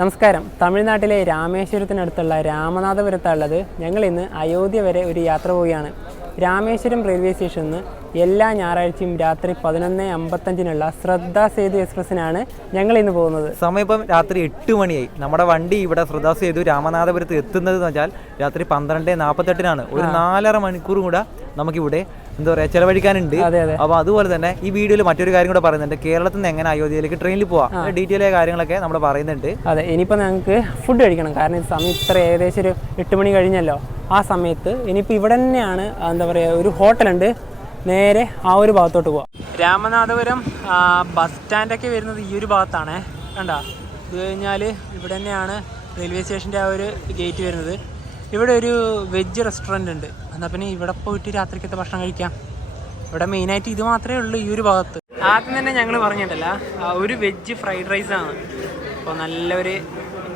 നമസ്കാരം. തമിഴ്നാട്ടിലെ രാമേശ്വരത്തിനടുത്തുള്ള രാമനാഥപുരത്താണുള്ളത്. ഞങ്ങൾ ഇന്ന് അയോധ്യ വരെ ഒരു യാത്ര പോവുകയാണ്. രാമേശ്വരം റെയിൽവേ സ്റ്റേഷനിൽ നിന്ന് എല്ലാ ഞായറാഴ്ചയും രാത്രി 11:55 ശ്രദ്ധാ സേതു എക്സ്പ്രസ്സിനാണ് ഞങ്ങൾ ഇന്ന് പോകുന്നത്. സമയം ഇപ്പം രാത്രി 8 മണിയായി. നമ്മുടെ വണ്ടി ഇവിടെ ശ്രദ്ധാ സേതു രാമനാഥപുരത്ത് എത്തുന്നത് എന്ന് വെച്ചാൽ രാത്രി 12:48 ഒരു 4.5 മണിക്കൂറും കൂടെ നമുക്കിവിടെ എന്താ പറയുക ചെലവഴിക്കാനുണ്ട്. അപ്പോൾ അതുപോലെ തന്നെ ഈ വീഡിയോയിൽ മറ്റൊരു കാര്യം കൂടെ പറയുന്നുണ്ട്. കേരളത്തിൽ നിന്ന് എങ്ങനെ അയോധ്യയിലേക്ക് ട്രെയിനിൽ പോവാം, ഡീറ്റെയിൽ ആയ കാര്യങ്ങളൊക്കെ നമ്മൾ പറയുന്നുണ്ട്. അതെ, ഇനിയിപ്പോൾ ഞങ്ങൾക്ക് ഫുഡ് കഴിക്കണം. കാരണം സമയം ഇത്ര ഏകദേശം ഒരു 8 മണി കഴിഞ്ഞല്ലോ. ആ സമയത്ത് ഇനിയിപ്പോൾ ഇവിടെ തന്നെയാണ് എന്താ പറയുക ഒരു ഹോട്ടലുണ്ട്, നേരെ ആ ഒരു ഭാഗത്തോട്ട് പോവാം. രാമനാഥപുരം ബസ് സ്റ്റാൻഡൊക്കെ വരുന്നത് ഈ ഒരു ഭാഗത്താണ്. കണ്ടോ, ഇത് കഴിഞ്ഞാൽ ഇവിടെ തന്നെയാണ് റെയിൽവേ സ്റ്റേഷൻ്റെ ആ ഒരു ഗേറ്റ് വരുന്നത്. ഇവിടെ ഒരു വെജ് റെസ്റ്റോറൻറ്റ് ഉണ്ട്. എന്നാൽ പിന്നെ ഇവിടെ പോയിട്ട് രാത്രിക്കത്തെ ഭക്ഷണം കഴിക്കാം. ഇവിടെ മെയിനായിട്ട് ഇത് മാത്രമേ ഉള്ളൂ ഈ ഒരു ഭാഗത്ത്. ആദ്യം തന്നെ ഞങ്ങൾ പറഞ്ഞിട്ടല്ല, ഒരു വെജ് ഫ്രൈഡ് റൈസാണ്. അപ്പോൾ നല്ലൊരു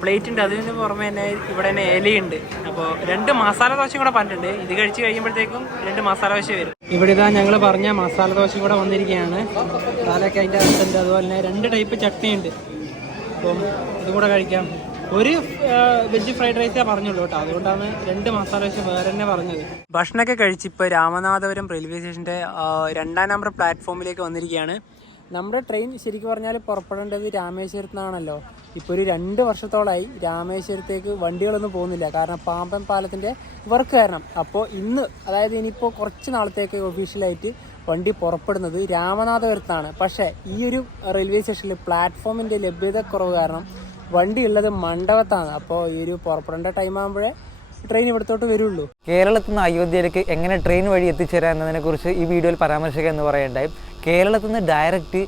പ്ലേറ്റ് ഉണ്ട്. അതിന് പുറമെ തന്നെ ഇവിടെ തന്നെ ഇലയുണ്ട്. അപ്പോൾ 2 മസാല ദോശയും കൂടെ പറഞ്ഞിട്ടുണ്ട്. ഇത് കഴിച്ച് കഴിയുമ്പോഴത്തേക്കും 2 മസാല ദോശ വരും. ഇവിടെ ഇതാ ഞങ്ങൾ പറഞ്ഞ മസാല ദോശയും കൂടെ വന്നിരിക്കുകയാണ്. ദാലൊക്കെ അതിൻ്റെ അകത്തുണ്ട്. അതുപോലെ തന്നെ 2 ടൈപ്പ് ചട്നി ഉണ്ട്. അപ്പം ഇതും കൂടെ കഴിക്കാം. ഒരു വെജ് ഫ്രൈഡ് റൈസേ പറഞ്ഞുള്ളൂ കേട്ടോ. അതുകൊണ്ടാണ് 2 മസാല ദോശ വേറെ തന്നെ പറഞ്ഞത്. ഭക്ഷണമൊക്കെ കഴിച്ച് ഇപ്പോൾ രാമനാഥപുരം റെയിൽവേ സ്റ്റേഷൻ്റെ 2ാം നമ്പർ പ്ലാറ്റ്ഫോമിലേക്ക് വന്നിരിക്കുകയാണ്. നമ്മുടെ ട്രെയിൻ ശരിക്കും പറഞ്ഞാൽ പുറപ്പെടേണ്ടത് രാമേശ്വരത്ത് നിന്നാണല്ലോ. ഇപ്പോൾ ഒരു 2 വർഷത്തോളമായി രാമേശ്വരത്തേക്ക് വണ്ടികളൊന്നും പോകുന്നില്ല. കാരണം പാമ്പൻ പാലത്തിൻ്റെ വർക്ക് കാരണം. അപ്പോൾ ഇന്ന്, അതായത് ഇനിയിപ്പോൾ കുറച്ച് നാളത്തേക്ക് ഒഫീഷ്യലായിട്ട് വണ്ടി പുറപ്പെടുന്നത് രാമനാഥപുരത്താണ്. പക്ഷേ ഈ ഒരു റെയിൽവേ സ്റ്റേഷനിൽ പ്ലാറ്റ്ഫോമിൻ്റെ ലഭ്യത കുറവ് കാരണം വണ്ടി ഉള്ളത് മണ്ഡപത്താണ്. അപ്പോൾ ഈ ഒരു പുറപ്പെടേണ്ട ടൈം ആകുമ്പോഴേ ട്രെയിൻ ഇവിടത്തോട്ട് വരുള്ളൂ. കേരളത്തിൽ നിന്ന് അയോധ്യയിലേക്ക് എങ്ങനെ ട്രെയിൻ വഴി എത്തിച്ചേരാം എന്നതിനെക്കുറിച്ച് ഈ വീഡിയോയിൽ പരാമർശിക്കുക എന്ന് പറയുണ്ടായി. കേരളത്തിൽ നിന്ന് ഡയറക്റ്റ്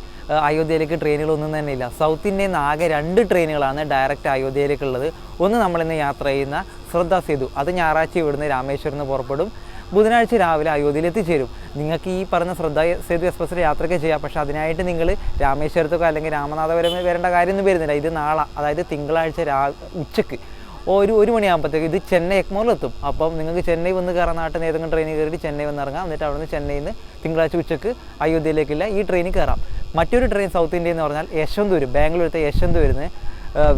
അയോധ്യയിലേക്ക് ട്രെയിനുകളൊന്നും തന്നെ ഇല്ല. സൗത്ത് ഇന്ത്യയിൽ നിന്ന് ആകെ 2 ട്രെയിനുകളാണ് ഡയറക്റ്റ് അയോധ്യയിലേക്കുള്ളത്. ഒന്ന് നമ്മളിന്ന് യാത്ര ചെയ്യുന്ന ശ്രദ്ധാ സേതു, അത് ഞായറാഴ്ച ഇവിടുന്ന് രാമേശ്വരം നിന്ന് പുറപ്പെടും. ബുധനാഴ്ച രാവിലെ അയോധ്യയിൽ എത്തിച്ചേരും. നിങ്ങൾക്ക് ഈ പറഞ്ഞ ശ്രദ്ധാ സേതു എക്സ്പ്രസ്സിൽ യാത്രയൊക്കെ ചെയ്യാം. പക്ഷേ അതിനായിട്ട് നിങ്ങൾ രാമേശ്വരത്തൊക്കെ അല്ലെങ്കിൽ രാമനാഥപുരം വരേണ്ട കാര്യമൊന്നും വരുന്നില്ല. ഇത് നാളെ, അതായത് തിങ്കളാഴ്ച ഉച്ചയ്ക്ക് 1 മണിയാകുമ്പോഴത്തേക്ക് ഇത് ചെന്നൈ എഗ്മോറിലെത്തും. അപ്പം നിങ്ങൾക്ക് ചെന്നൈ വന്ന് കയറാൻ നാട്ടിൽ നിന്ന് ഏതെങ്കിലും ട്രെയിനിൽ കയറിയിട്ട് ചെന്നൈ വന്ന് ഇറങ്ങാം. എന്നിട്ട് അവിടെ നിന്ന് ചെന്നൈയിൽ നിന്ന് തിങ്കളാഴ്ച ഉച്ചയ്ക്ക് അയോധ്യയിലേക്കില്ല ഈ ട്രെയിനിൽ കയറാം. മറ്റൊരു ട്രെയിൻ സൗത്ത് ഇന്ത്യ എന്ന് പറഞ്ഞാൽ യശ്വന്തൂർ, ബാംഗ്ലൂരത്തെ യശ്വന്തൂരിന്ന്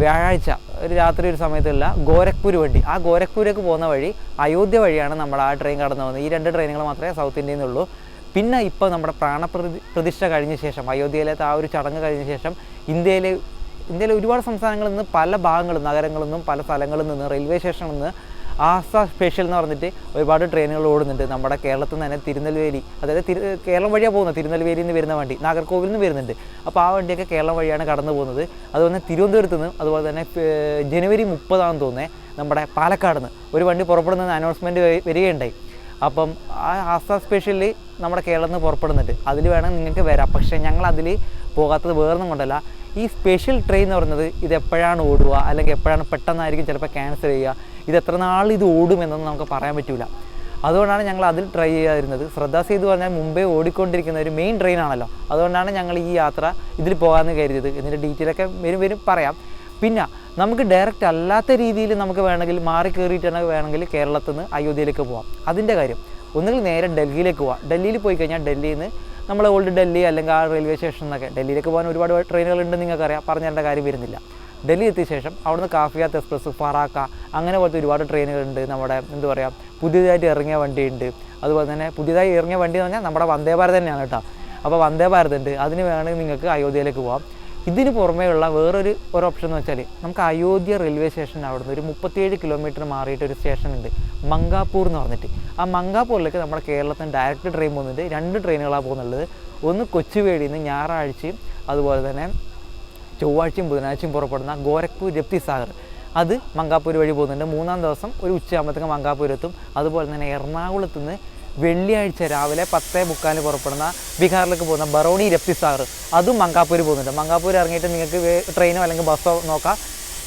വ്യാഴാഴ്ച ഒരു രാത്രി ഒരു സമയത്തുള്ള ഗോരഖ്പൂർ വണ്ടി. ആ ഗോരഖ്പൂരേക്ക് പോകുന്ന വഴി അയോധ്യ വഴിയാണ് നമ്മൾ ആ ട്രെയിൻ കടന്നു പോകുന്നത്. ഈ 2 ട്രെയിനുകൾ മാത്രമേ സൗത്ത് ഇന്ത്യയിൽ നിന്നുള്ളൂ. പിന്നെ ഇപ്പോൾ നമ്മുടെ പ്രാണപ്രതിഷ്ഠ കഴിഞ്ഞ ശേഷം, അയോധ്യയിലത്തെ ആ ഒരു ചടങ്ങ് കഴിഞ്ഞ ശേഷം ഇന്ത്യയിലെ ഒരുപാട് സംസ്ഥാനങ്ങളിൽ നിന്ന്, പല ഭാഗങ്ങളിൽ, നഗരങ്ങളിൽ നിന്നും പല സ്ഥലങ്ങളിൽ നിന്ന്, റെയിൽവേ സ്റ്റേഷനിൽ നിന്ന് ആസാ സ്പെഷ്യൽ എന്ന് പറഞ്ഞിട്ട് ഒരുപാട് ട്രെയിനുകൾ ഓടുന്നുണ്ട്. നമ്മുടെ കേരളത്തിൽ നിന്ന് തന്നെ തിരുനെൽവേലി, അതായത് കേരളം വഴിയാണ് പോകുന്നത്. തിരുനെൽവേലിയിൽ നിന്ന് വരുന്ന വണ്ടി നാഗർകോവിലിൽ നിന്ന് വരുന്നുണ്ട്. അപ്പോൾ ആ വണ്ടിയൊക്കെ കേരളം വഴിയാണ് കടന്നു പോകുന്നത്. അതുപോലെ തന്നെ തിരുവനന്തപുരത്ത് നിന്ന്, അതുപോലെ തന്നെ ജനുവരി 30 തോന്നുന്നത് നമ്മുടെ പാലക്കാട് നിന്ന് ഒരു വണ്ടി പുറപ്പെടുന്ന അനൗൺസ്മെൻറ്റ് വരികയുണ്ടായി. അപ്പം ആ ആസാ സ്പെഷ്യലിൽ നമ്മുടെ കേരളത്തിൽ നിന്ന് പുറപ്പെടുന്നുണ്ട്. അതിൽ വേണം നിങ്ങൾക്ക് വരാം. പക്ഷേ ഞങ്ങൾ അതിൽ പോകാത്തത് വേറൊന്നും കൊണ്ടല്ല. ഈ സ്പെഷ്യൽ ട്രെയിൻ എന്ന് പറയുന്നത് ഇത് എപ്പോഴാണ് ഓടുക, അല്ലെങ്കിൽ എപ്പോഴാണ് പെട്ടെന്നായിരിക്കും ചിലപ്പോൾ ക്യാൻസൽ ചെയ്യുക, ഇത് എത്ര നാൾ ഇത് ഓടുമെന്നൊന്നും നമുക്ക് പറയാൻ പറ്റില്ല. അതുകൊണ്ടാണ് ഞങ്ങൾ അതിൽ ട്രൈ ചെയ്യാതിരുന്നത്. ശ്രദ്ധാ സേതു പറഞ്ഞാൽ മുമ്പേ ഓടിക്കൊണ്ടിരിക്കുന്ന ഒരു മെയിൻ ട്രെയിനാണല്ലോ. അതുകൊണ്ടാണ് ഞങ്ങൾ ഈ യാത്ര ഇതിൽ പോകാമെന്ന് കരുതിയത്. ഇതിൻ്റെ ഡീറ്റെയിലൊക്കെ വരും പറയാം. പിന്നെ നമുക്ക് ഡയറക്റ്റ് അല്ലാത്ത രീതിയിൽ നമുക്ക് വേണമെങ്കിൽ മാറി കയറിയിട്ടാണ് വേണമെങ്കിൽ കേരളത്തിൽ നിന്ന് അയോധ്യയിലേക്ക് പോകാം. അതിൻ്റെ കാര്യം ഒന്നുകിൽ നേരെ ഡൽഹിയിലേക്ക് പോകാം. ഡൽഹിയിൽ പോയി കഴിഞ്ഞാൽ ഡൽഹിയിൽ നിന്ന് നമ്മൾ ഓൾഡ് ഡൽഹി അല്ലെങ്കിൽ ആ റെയിൽവേ സ്റ്റേഷനിൽ നിന്നൊക്കെ ഡൽഹിയിലേക്ക് പോകാൻ ഒരുപാട് ട്രെയിനുകളുണ്ട്, നിങ്ങൾക്കറിയാം, പറഞ്ഞു തരേണ്ട കാര്യം വരുന്നില്ല. ഡൽഹി എത്തിയ ശേഷം അവിടുന്ന് കാഫിയാത്ത് എക്സ്പ്രസ്, ഫറാക്ക, അങ്ങനെ പോലത്തെ ഒരുപാട് ട്രെയിനുകളുണ്ട്. നമ്മുടെ എന്താ പറയുക, പുതിയതായിട്ട് ഇറങ്ങിയ വണ്ടിയുണ്ട്. അതുപോലെ തന്നെ പുതിയതായി ഇറങ്ങിയ വണ്ടി എന്ന് പറഞ്ഞാൽ നമ്മുടെ വന്ദേ ഭാരത് തന്നെയാണ് കേട്ടോ. അപ്പോൾ വന്ദേ ഭാരത് ഉണ്ട്. അതിന് വേണമെങ്കിൽ നിങ്ങൾക്ക് അയോധ്യയിലേക്ക് പോകാം. ഇതിന് പുറമേയുള്ള വേറൊരു ഓപ്ഷൻ എന്ന് വെച്ചാൽ നമുക്ക് അയോധ്യ റെയിൽവേ സ്റ്റേഷൻ അവിടുന്ന് ഒരു 37 കിലോമീറ്റർ മാറിയിട്ട് ഒരു സ്റ്റേഷൻ ഉണ്ട്, മംഗാപൂർ എന്ന് പറഞ്ഞിട്ട്. ആ മംഗാപൂരിലേക്ക് നമ്മുടെ കേരളത്തിന് ഡയറക്റ്റ് ട്രെയിൻ പോകുന്നുണ്ട്. 2 ട്രെയിനുകളാണ് പോകുന്നുള്ളത്. ഒന്ന് കൊച്ചുവേളിയിൽ നിന്ന് ഞായറാഴ്ചയും അതുപോലെ തന്നെ ചൊവ്വാഴ്ചയും ബുധനാഴ്ചയും പുറപ്പെടുന്ന ഗോരഖ്പൂർ രപ്തിസാഗർ, അത് മംഗാപൂർ വഴി പോകുന്നുണ്ട്. 3-ാം ദിവസം ഒരു ഉച്ചയാകുമ്പോഴത്തേക്കും മംഗാപൂർ എത്തും. അതുപോലെ തന്നെ എറണാകുളത്ത് നിന്ന് വെള്ളിയാഴ്ച രാവിലെ 10:45 പുറപ്പെടുന്ന ബീഹാറിലേക്ക് പോകുന്ന ബറോണി രപ്തിസാഗർ, അതും മംഗാപൂർ പോകുന്നുണ്ട്. മംഗാപൂർ ഇറങ്ങിയിട്ട് നിങ്ങൾക്ക് ട്രെയിനോ അല്ലെങ്കിൽ ബസ്സോ നോക്കാം.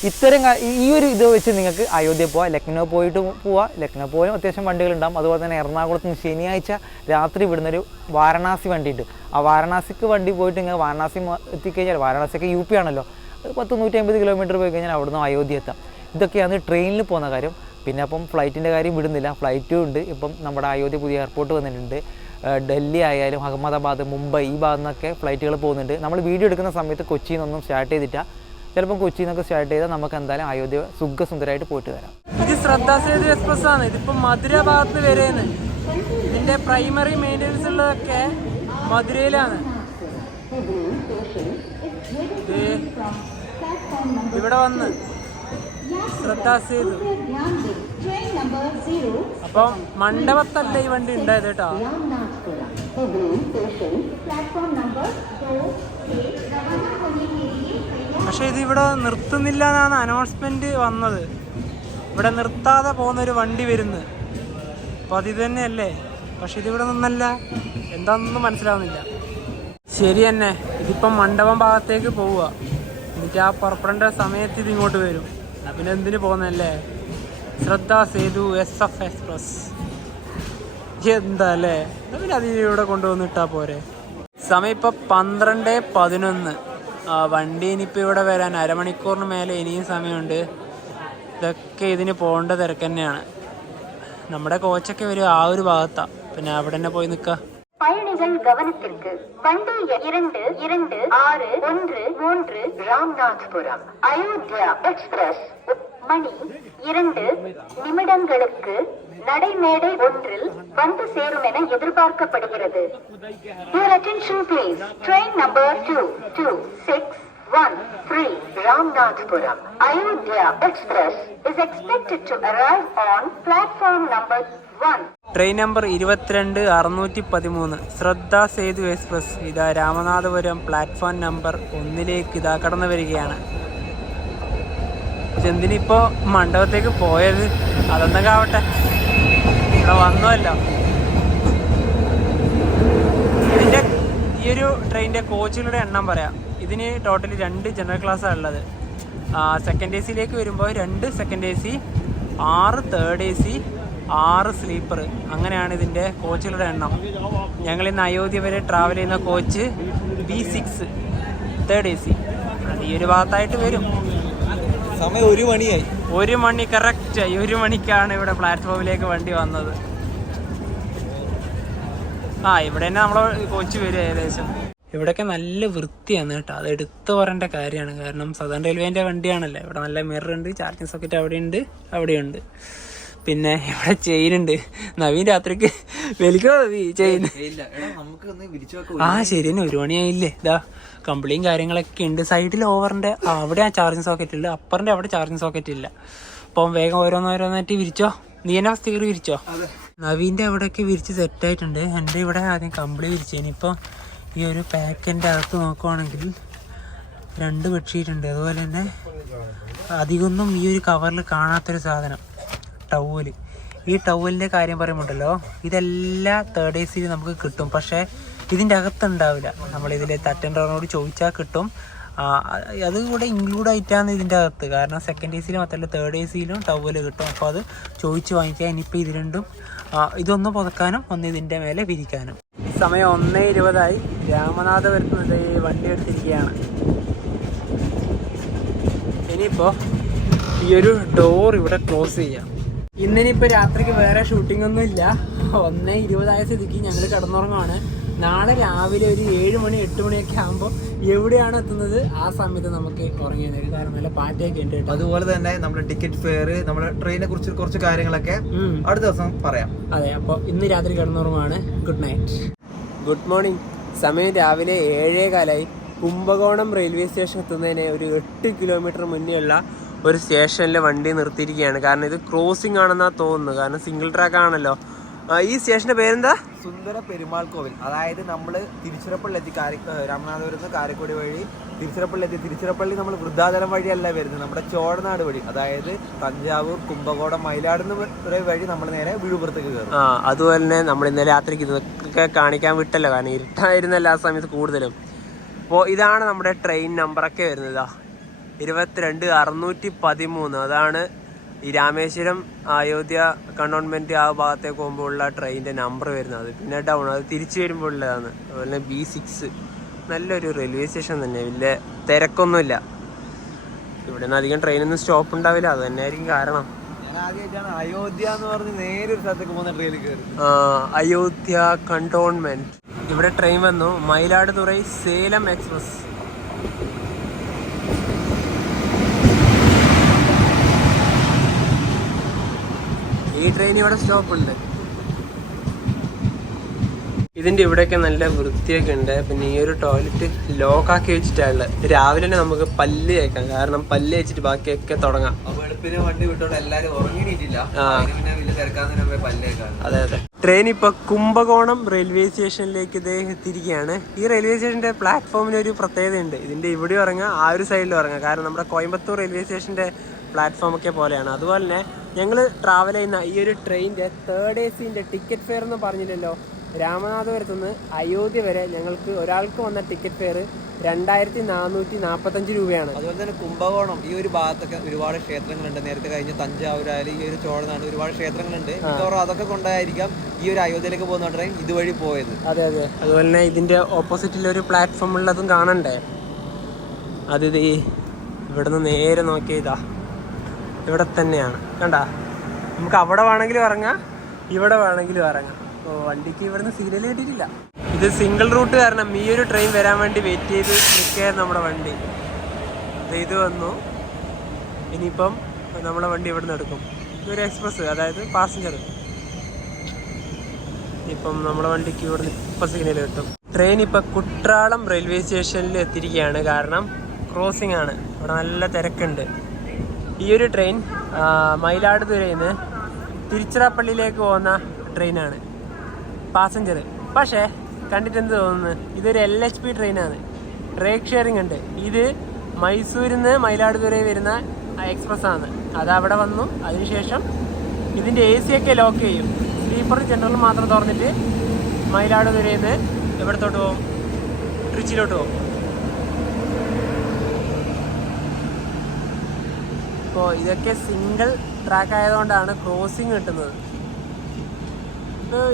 ഇത്തരം ഈ ഒരു ഇത് വെച്ച് നിങ്ങൾക്ക് അയോധ്യ പോവാം. ലക്നൗ പോയിട്ട് പോവാം. ലക്നൗ പോയാലും അത്യാവശ്യം വണ്ടികളുണ്ടാകും. അതുപോലെ തന്നെ എറണാകുളത്ത് നിന്ന് ശനിയാഴ്ച രാത്രി വിടുന്നൊരു വാരണാസി വണ്ടിയുണ്ട്. ആ വാരണാസിക്ക് വണ്ടി പോയിട്ട് നിങ്ങൾ വാരണാസി എത്തിക്കഴിഞ്ഞാൽ, വാരണാസിയൊക്കെ UP ആണല്ലോ, 150 കിലോമീറ്റർ പോയി കഴിഞ്ഞാൽ അവിടുന്ന് അയോധ്യ എത്താം. ഇതൊക്കെയാണ് ട്രെയിനിൽ പോകുന്ന കാര്യം. പിന്നെ അപ്പം ഫ്ലൈറ്റിൻ്റെ കാര്യം വിടുന്നില്ല, ഫ്ലൈറ്റും ഉണ്ട്. ഇപ്പം നമ്മുടെ അയോധ്യ പുതിയ എയർപോർട്ട് വന്നിട്ടുണ്ട്. ഡൽഹി ആയാലും അഹമ്മദാബാദ്, മുംബൈ, ഈ ഭാഗത്തു നിന്നൊക്കെ ഫ്ലൈറ്റുകൾ പോകുന്നുണ്ട്. നമ്മൾ വീഡിയോ എടുക്കുന്ന സമയത്ത് കൊച്ചിയിൽ നിന്നൊന്നും സ്റ്റാർട്ട് ചെയ്തിട്ടാണ് ചിലപ്പം കൊച്ചിയിൽ നിന്നൊക്കെ സ്റ്റാർട്ട് ചെയ്താൽ നമുക്ക് എന്തായാലും അയോധ്യ സുഖസുന്ദരമായിട്ട് പോയിട്ട് വരാം. ഇത് ശ്രദ്ധാ സേതു എക്സ്പ്രസ് ആണ്. ഇതിപ്പോൾ മധുര ഭാഗത്ത് വരെയാണ്. ഇതിൻ്റെ പ്രൈമറി മെയിൻ്റെനൻസ് ഉള്ളതൊക്കെ മധുരയിലാണ്. ഇവിടെ വന്ന് ശ്രദ്ധാ സേതു. അപ്പം മണ്ഡപത്തല്ല ഈ വണ്ടി ഉണ്ടായത് കേട്ടോ. പക്ഷെ ഇത് ഇവിടെ നിർത്തുന്നില്ല എന്നാണ് അനൗൺസ്മെന്റ് വന്നത്. ഇവിടെ നിർത്താതെ പോകുന്നൊരു വണ്ടി വരുന്നു. അപ്പം അത് ഇത് തന്നെയല്ലേ? പക്ഷെ ഇതിവിടെ നിന്നല്ല, എന്താണെന്നൊന്നും മനസ്സിലാവുന്നില്ല. ശരി തന്നെ, ഇതിപ്പം മണ്ഡപം ഭാഗത്തേക്ക് പോവുക. എന്നിട്ട് ആ പുറപ്പെടേണ്ട സമയത്ത് ഇതിങ്ങോട്ട് വരും. പിന്നെ എന്തിനു പോകുന്നല്ലേ? ശ്രദ്ധാ സേതു SF എക്സ്പ്രസ്. എന്താ അല്ലേ? പിന്നെ അതിവിടെ കൊണ്ടുവന്ന് ഇട്ടാൽ പോരെ. സമയം ഇപ്പം 12:11. വണ്ടി ഇനിയിപ്പോൾ ഇവിടെ വരാൻ അരമണിക്കൂറിന് മേലെ ഇനിയും സമയമുണ്ട്. ഇതൊക്കെ ഇതിന് പോകേണ്ട തിരക്ക് തന്നെയാണ്. നമ്മുടെ കോച്ചൊക്കെ വരും ആ ഒരു ഭാഗത്താണ്. പിന്നെ അവിടെ തന്നെ പോയി നിൽക്കുക. பயணிகள் கவனத்திற்கு வண்டி 2261 ராம்நாத்புரம் அயோத்தியா எக்ஸ்பிரஸ் மணி 2 நிமிடங்களுக்கு நடைமேடை 1 வந்து சேரும் என எதிர்பார்க்கப்படுகிறது. Your attention please. Train number 2261 Ramnathpuram Ayodhya Express is expected to arrive on platform number 1. Train number 22-613 Shraddha Sethu express ഇതാ രാമനാഥപുരം പ്ലാറ്റ്ഫോം നമ്പർ 1 ഇതാ കടന്നു വരികയാണ്. എന്തിനിപ്പോൾ മണ്ഡപത്തേക്ക് പോയത്? അതൊന്നൊക്കെ ആവട്ടെ, ഇവിടെ വന്നല്ലോ. ഇതിൻ്റെ ഈ ഒരു ട്രെയിനിൻ്റെ കോച്ചുകളുടെ എണ്ണം പറയാം. ഇതിന് ടോട്ടലി 2 ജനറൽ ക്ലാസ്സാണ് ഉള്ളത്. സെക്കൻഡ് AC യിലേക്ക് വരുമ്പോൾ 2 second AC, 6 third AC, 6 sleeper. അങ്ങനെയാണ് ഇതിൻ്റെ കോച്ചുകളുടെ എണ്ണം. ഞങ്ങളിന്ന് അയോധ്യ വരെ ട്രാവൽ ചെയ്യുന്ന കോച്ച് B6 തേർഡ് AC. അത് ഈ ഒരു ഭാഗത്തായിട്ട് വരും. സമയം 1 മണിയായി. 1 മണി കറക്റ്റായി. 1 മണിക്കാണ് ഇവിടെ പ്ലാറ്റ്ഫോമിലേക്ക് വണ്ടി വന്നത്. ഇവിടെ തന്നെ നമ്മളെ കോച്ച് വരും ഏകദേശം. ഇവിടെയൊക്കെ നല്ല വൃത്തിയാണ് കേട്ടോ. അത് എടുത്തു പറയേണ്ട കാര്യമാണ്. കാരണം സദേൺ റെയിൽവേൻ്റെ വണ്ടിയാണല്ലോ. ഇവിടെ നല്ല മിറർ ഉണ്ട്, ചാർജിങ് സോക്കറ്റ് അവിടെയുണ്ട്, അവിടെയുണ്ട്. പിന്നെ ഇവിടെ ചെയിൻ ഉണ്ട്. നവീൻ രാത്രിക്ക് വലിക്കോ ചെയിൻ? ശരി തന്നെ, 1 മണിയായില്ലേ. ഇതാ കമ്പിളിയും കാര്യങ്ങളൊക്കെ ഉണ്ട്. സൈഡിൽ ഓവറിൻ്റെ അവിടെ ആ ചാർജിങ് സോക്കറ്റ് ഇല്ല, അപ്പറിൻ്റെ അവിടെ ചാർജിങ് സോക്കറ്റ് ഇല്ല. അപ്പം വേഗം ഓരോന്നോരോന്നായിട്ട് വിരിച്ചോ. നീ എന്നെ ഫസ്റ്റ് കയറി വിരിച്ചോ. നവീൻ്റെ അവിടെയൊക്കെ വിരിച്ച് സെറ്റായിട്ടുണ്ട്. എൻ്റെ ഇവിടെ ആദ്യം കമ്പിളി വിരിച്ചു. ഇനിയിപ്പോൾ ഈ ഒരു പാക്കിൻ്റെ അകത്ത് നോക്കുവാണെങ്കിൽ 2 ബെഡ്ഷീറ്റ് ഉണ്ട്. അതുപോലെ തന്നെ അധികമൊന്നും ഈ ഒരു കവറിൽ കാണാത്തൊരു സാധനം, ടവല്. ഈ ടവലിൻ്റെ കാര്യം പറയുമ്പോണ്ടല്ലോ, ഇതെല്ലാം തേർഡ് AC നമുക്ക് കിട്ടും. പക്ഷേ ഇതിൻ്റെ അകത്തുണ്ടാവില്ല. നമ്മളിതിൽ അറ്റൻഡറിനോട് ചോദിച്ചാൽ കിട്ടും. അത് കൂടെ ഇൻക്ലൂഡ് ആയിട്ടാണ് ഇതിൻ്റെ അകത്ത്. കാരണം സെക്കൻഡ് AC മാത്രമല്ല തേർഡ് AC ടവല് കിട്ടും. അപ്പോൾ അത് ചോദിച്ച് വാങ്ങിക്കുക. ഇനിയിപ്പോൾ ഇത് രണ്ടും, ഇതൊന്ന് പുതക്കാനും ഒന്ന് ഇതിൻ്റെ മേലെ വിരിക്കാനും. സമയം 1:20 രാമനാഥപുരത്ത് ഈ വണ്ടി എടുത്തിരിക്കുകയാണ്. ഇനിയിപ്പോൾ ഈ ഒരു ഡോർ ഇവിടെ ക്ലോസ് ചെയ്യാം. ഇന്നിനിപ്പോൾ രാത്രിക്ക് വേറെ ഷൂട്ടിംഗ് ഒന്നും ഇല്ല. 1:20 സ്ഥിതിക്ക് ഞങ്ങൾ കിടന്നുറങ്ങുവാണ്. നാളെ രാവിലെ ഒരു 7 മണി 8 മണിയൊക്കെ ആകുമ്പോൾ എവിടെയാണ് എത്തുന്നത് ആ സമയത്ത് നമുക്ക് ഉറങ്ങിയത്. കാരണം നല്ല പാറ്റയൊക്കെ ഉണ്ട്. അതുപോലെ തന്നെ നമ്മുടെ ടിക്കറ്റ് ഫെയർ, നമ്മുടെ ട്രെയിനെ കുറിച്ച് കുറച്ച് കാര്യങ്ങളൊക്കെ അടുത്ത ദിവസം പറയാം. അതെ, അപ്പോൾ ഇന്ന് രാത്രി കിടന്നുറങ്ങുവാണ്. Good night. Good morning. സമയം രാവിലെ 7:15. കുംഭകോണം റെയിൽവേ സ്റ്റേഷൻ എത്തുന്നതിന് ഒരു 8 കിലോമീറ്റർ മുന്നേ ഉള്ള ഒരു സ്റ്റേഷനിൽ വണ്ടി നിർത്തിയിരിക്കുകയാണ്. കാരണം ഇത് ക്രോസിംഗ് ആണെന്നാണ് തോന്നുന്നത്. കാരണം സിംഗിൾ ട്രാക്ക് ആണല്ലോ. ഈ സ്റ്റേഷൻ്റെ പേരെന്താ? സുന്ദര പെരുമാൾ കോവിൽ. അതായത് നമ്മൾ തിരുച്ചിറപ്പള്ളി എത്തി, രാമനാഥപുരത്ത് നിന്ന് കാരക്കോടി വഴി തിരുച്ചിറപ്പള്ളി എത്തി. തിരുച്ചിറപ്പള്ളി നമ്മൾ വൃദ്ധാചലം വഴിയല്ല വരുന്നത്, നമ്മുടെ ചോടനാട് വഴി. അതായത് തഞ്ചാവൂർ, കുംഭകോണം, മയിലാടുന്ന വഴി നമ്മൾ നേരെ വിഴുപുറത്തേക്ക് കയറും. അതുപോലെ തന്നെ നമ്മൾ ഇന്നലെ രാത്രിക്ക് ഇതൊക്കെ കാണിക്കാൻ വിട്ടല്ലോ. കാരണം ഇരുട്ടായിരുന്നല്ല ആ സമയത്ത് കൂടുതലും. അപ്പോൾ ഇതാണ് നമ്മുടെ ട്രെയിൻ നമ്പറൊക്കെ വരുന്നത്. 22-613. അതാണ് ഈ രാമേശ്വരം അയോധ്യ കണ്ടോൺമെൻറ്റ് ആ ഭാഗത്തേക്ക് പോകുമ്പോൾ ഉള്ള ട്രെയിനിൻ്റെ നമ്പർ വരുന്നത്. പിന്നെ ഡൗൺ അത് തിരിച്ചു വരുമ്പോൾ ഉള്ളതാണ്. അതുപോലെ B6 നല്ലൊരു റെയിൽവേ സ്റ്റേഷൻ തന്നെ. വലിയ തിരക്കൊന്നുമില്ല. ഇവിടെ നിന്ന് അധികം ട്രെയിനൊന്നും സ്റ്റോപ്പ് ഉണ്ടാവില്ല. അത് തന്നെയായിരിക്കും കാരണം. അയോധ്യ എന്ന് പറഞ്ഞ് നേരെ ഒരു സ്ഥലത്തേക്ക് പോകുന്ന ട്രെയിനിൽ കയറി. അയോധ്യ കണ്ടോൺമെൻറ്റ്. ഇവിടെ ട്രെയിൻ വന്നു. മയിലാടുതുറൈ സേലം എക്സ്പ്രസ്. ട്രെയിൻ ഇവിടെ സ്റ്റോപ്പ് ഉണ്ട്. ഇതിൻ്റെ ഇവിടെയൊക്കെ നല്ല വൃത്തിയൊക്കെ ഉണ്ട്. പിന്നെ ഈ ഒരു ടോയ്ലറ്റ് ലോക്കാക്കി വെച്ചിട്ടാണ്. രാവിലെ തന്നെ നമുക്ക് പല്ല് തേക്കാം, കാരണം പല്ല് വെച്ചിട്ട് ബാക്കിയൊക്കെ തുടങ്ങാം. വെളുപ്പിന് വണ്ടി വിട്ടോണ്ട് എല്ലാരും ഉറങ്ങിയിട്ടില്ല. അതെ അതെ. ട്രെയിൻ ഇപ്പൊ കുംഭകോണം റെയിൽവേ സ്റ്റേഷനിലേക്ക് ഇത് എത്തിയിരിക്കുകയാണ്. ഈ റെയിൽവേ സ്റ്റേഷന്റെ പ്ലാറ്റ്ഫോമിന് ഒരു പ്രത്യേകതയുണ്ട്. ഇതിന്റെ ഇവിടെ ഇറങ്ങാം, ആ ഒരു സൈഡിൽ ഇറങ്ങാം. കാരണം നമ്മുടെ കോയമ്പത്തൂർ റെയിൽവേ സ്റ്റേഷന്റെ പ്ലാറ്റ്ഫോം ഒക്കെ പോലെയാണ്. അതുപോലെ തന്നെ ഞങ്ങൾ ട്രാവൽ ചെയ്യുന്ന ഈ ഒരു ട്രെയിനിന്റെ 3rd AC ടിക്കറ്റ് ഫെയർ എന്ന് പറഞ്ഞില്ലല്ലോ, രാമനാഥപുരത്ത് നിന്ന് അയോധ്യ വരെ ഞങ്ങൾക്ക് ഒരാൾക്ക് വന്ന ടിക്കറ്റ് ഫെയർ 2445 രൂപയാണ്. അതുപോലെ തന്നെ കുംഭകോണം ഈ ഒരു ഭാഗത്തൊക്കെ ഒരുപാട് ക്ഷേത്രങ്ങളുണ്ട്. നേരത്തെ കഴിഞ്ഞ തഞ്ചാവൂരായാലും ഈ ഒരു ചോഴനാട് ഒരുപാട് ക്ഷേത്രങ്ങളുണ്ട്. മിക്കവാറും അതൊക്കെ കൊണ്ടായിരിക്കാം ഈ ഒരു അയോധ്യയിലേക്ക് പോകുന്ന ട്രെയിൻ ഇതുവഴി പോയത്. അതെ അതെ. അതുപോലെ തന്നെ ഇതിന്റെ ഓപ്പോസിറ്റിൽ ഒരു പ്ലാറ്റ്ഫോം ഉള്ളതും കാണണ്ടേ. അത് ഇത് ഇവിടുന്ന് നേരെ നോക്കിയതാ ഇവിടെ തന്നെയാണ്. കണ്ടാ, നമുക്ക് അവിടെ വേണമെങ്കിലും ഇറങ്ങാം, ഇവിടെ വേണമെങ്കിലും ഇറങ്ങാം. വണ്ടിക്ക് ഇവിടുന്ന് സീരിയൽ കിട്ടിയിട്ടില്ല. ഇത് സിംഗിൾ റൂട്ട് കാരണം ഈ ഒരു ട്രെയിൻ വരാൻ വേണ്ടി വെയിറ്റ് ചെയ്ത് നിൽക്കുകയായിരുന്നു നമ്മുടെ വണ്ടി. ഇത് വന്നു. ഇനിയിപ്പം നമ്മുടെ വണ്ടി ഇവിടെ നിന്ന് എടുക്കും. ഇതൊരു എക്സ്പ്രസ്, അതായത് പാസഞ്ചർ. ഇപ്പം നമ്മുടെ വണ്ടിക്ക് ഇവിടുന്ന് ഇപ്പം സിഗ്നൽ കിട്ടും. ട്രെയിൻ ഇപ്പം കുട്രാളം റെയിൽവേ സ്റ്റേഷനിൽ എത്തിയിരിക്കുകയാണ്. കാരണം ക്രോസിംഗ് ആണ്, ഇവിടെ നല്ല തിരക്കുണ്ട്. ഈ ഒരു ട്രെയിൻ മയിലാടുതുറയിൽ നിന്ന് തിരുച്ചിറപ്പള്ളിയിലേക്ക് പോകുന്ന ട്രെയിനാണ്, പാസഞ്ചർ. പക്ഷേ കണ്ടിട്ട് എന്ത് തോന്നുന്നു, ഇതൊരു LHP ട്രെയിനാണ്, റേക്ക് ഷെയറിംഗ് ഉണ്ട്. ഇത് മൈസൂരിൽ നിന്ന് മയിലാടുതുറയിൽ വരുന്ന എക്സ്പ്രസ് ആണ്. അതവിടെ വന്നു. അതിനുശേഷം ഇതിൻ്റെ AC ഒക്കെ ലോക്ക് ചെയ്യും. സ്ലീപ്പർ ജനറൽ മാത്രം തുറന്നിട്ട് മയിലാടുതുറയിൽ നിന്ന് എവിടത്തോട്ട് പോകും, ട്രിച്ചിയിലോട്ട് പോകും. അപ്പോൾ ഇതൊക്കെ സിംഗിൾ ട്രാക്ക് ആയതുകൊണ്ടാണ് ക്രോസിങ് കിട്ടുന്നത്.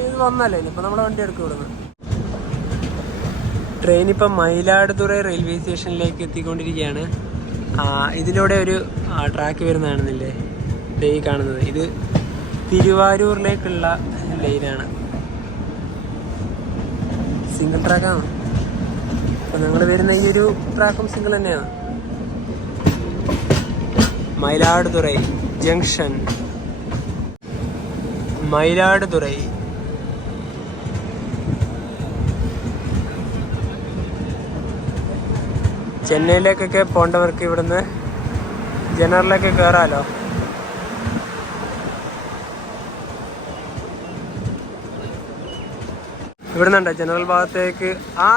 ഇത് വന്നല്ലേ, ഇനിയിപ്പോൾ നമ്മുടെ വണ്ടി എടുക്കും ഇവിടുന്ന്. ട്രെയിൻ ഇപ്പം മയിലാടുതുറ റെയിൽവേ സ്റ്റേഷനിലേക്ക് എത്തിക്കൊണ്ടിരിക്കുകയാണ്. ഇതിലൂടെ ഒരു ട്രാക്ക് വരുന്നതാണെന്നില്ലേ ഈ കാണുന്നത്. ഇത് തിരുവാരൂരിലേക്കുള്ള ലൈനാണ്, സിംഗിൾ ട്രാക്കാണ്. അപ്പം ഞങ്ങൾ വരുന്ന ഈ ഒരു ട്രാക്കും സിംഗിൾ തന്നെയാണ്. മയിലാടുതുറൈ ജംഗ്ഷൻ, മയിലാടുതുറൈ. ചെന്നൈയിലേക്കൊക്കെ പോകേണ്ടവർക്ക് ഇവിടുന്ന് ജനറലിലേക്ക് കയറാമല്ലോ. ഇവിടുന്നുണ്ടോ ജനറൽ ഭാഗത്തേക്ക്,